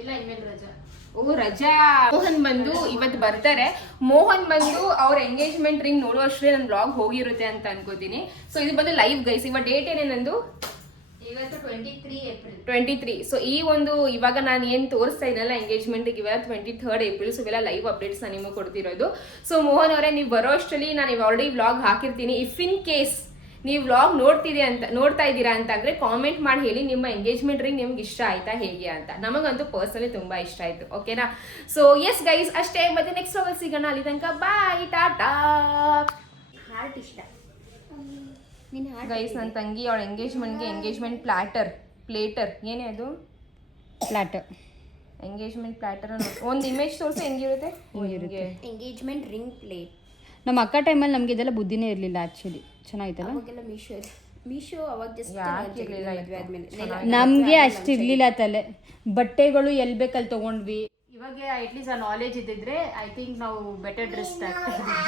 ಇಲ್ಲ, ಇಮೇಲ್ ರಜಾ. ಓ ರಜಾ. ಮೋಹನ್ ಬಂದು ಇವತ್ತು ಬರ್ತಾರೆ. ಮೋಹನ್ ಬಂದು ಅವ್ರ ಎಂಗೇಜ್ಮೆಂಟ್ ರಿಂಗ್ ನೋಡೋ ಅಷ್ಟೇ ನನ್ನ ಬ್ಲಾಗ್ ಹೋಗಿರುತ್ತೆ ಅಂತ ಅನ್ಕೋತೀನಿ. ಸೊ ಇದು ಬಂದು ಲೈವ್ ಗೈಸ್. ಇವಾಗ ಡೇಟ್ ಏನೇನಂದು? ಇವತ್ತು 23 ಏಪ್ರಿಲ್. 23. ಸೊ ಈ ಒಂದು ಇವಾಗ ನಾನು ಏನು ತೋರಿಸ್ತಾ ಇದ್ದಲ್ಲ ಎಂಗೇಜ್ಮೆಂಟ್ಗೆ, ಇವಾಗ 23 ಏಪ್ರಿಲ್. ಸೊ ಇವೆಲ್ಲ ಲೈವ್ ಅಪ್ಡೇಟ್ಸ್ ನಾನು ನಿಮಗೆ ಕೊಡ್ತಿರೋದು. ಸೊ ಮೋಹನ್ ಅವರೇ, ನೀವು ಬರೋ ಅಷ್ಟರಲ್ಲಿ ನಾನು ಆಲ್ರೆಡಿ ವ್ಲಾಗ್ ಹಾಕಿರ್ತೀನಿ. ಇಫ್ ಇನ್ ಕೇಸ್ ನೀವು ವ್ಲಾಗ್ ನೋಡ್ತಾ ಇದ್ದೀರಾ ಅಂತ ಅಂದ್ರೆ ಕಾಮೆಂಟ್ ಮಾಡಿ ಹೇಳಿ ನಿಮ್ಮ ಎಂಗೇಜ್ಮೆಂಟ್ ರಿಂಗ್ ನಿಮ್ಗೆ ಇಷ್ಟ ಆಯ್ತಾ ಹೇಗೆ ಅಂತ. ನಮಗಂತೂ ಪರ್ಸನಲಿ ತುಂಬಾ ಇಷ್ಟ ಆಯ್ತು. ಓಕೆನಾ? ಸೊ ಎಸ್ ಗೈಸ್, ಅಷ್ಟೇ. ಮತ್ತೆ ನೆಕ್ಸ್ಟ್ ವ್ಲಾಗ್ ಸಿಗೋಣ. ಅಲ್ಲಿ ತನಕ ಬಾಯ್, ಟಾಟಾ. ಹಾರ್ಟ್ ಇಷ್ಟ ಗೈಸ್, ನನ್ನ ತಂಗಿ ಅವಳ ಎಂಗೇಜ್ಮೆಂಟ್ಗೆ ಎಂಗೇಜ್ಮೆಂಟ್ ಪ್ಲೇಟರ್ ಏನೇ ಅದು? ಪ್ಲಾಟರ್. ಎಂಗೇಜ್ಮೆಂಟ್ ಪ್ಲಾಟರ್ ಒಂದು ಇಮೇಜ್ ತೋರಿಸಿ ಹೆಂಗಿರುತ್ತೆ. Engagement ring plate. ನಮ್ಮ ಅಕ್ಕ ಟೈಮಲ್ಲಿ ನಮ್ಗೆ ಇದೆಲ್ಲ ಬುದ್ಧಿನೇ ಇರಲಿಲ್ಲ. ಆಕ್ಚುಲಿ ಚೆನ್ನಾಗಿತ್ತಲ್ಲ. ಅವಾಗೆಲ್ಲ ಮೀಶೋ ಅವಾಗ ಜಸ್ಟ್ ಮದುವೆ ಆದ್ಮೇಲೆ ನಮ್ಗೆ ಅಷ್ಟಿರ್ಲಿಲ್ಲ ತಲೆ. ಬಟ್ಟೆಗಳು ಎಲ್ಲಿ ಬೇಕಲ್ಲಿ ತಗೊಂಡ್ವಿ. ಇವಾಗ ಅಟ್ಲೀಸ್ಟ್ ಆ ನಾಲೆಜ್ ಇದ್ದಿದ್ರೆ ಐ ಥಿಂಕ್ ನಾವು ಬೆಟರ್ ಡ್ರೆಸ್ ಆಗ್ತಾ ಇದ್ದೀವಿ.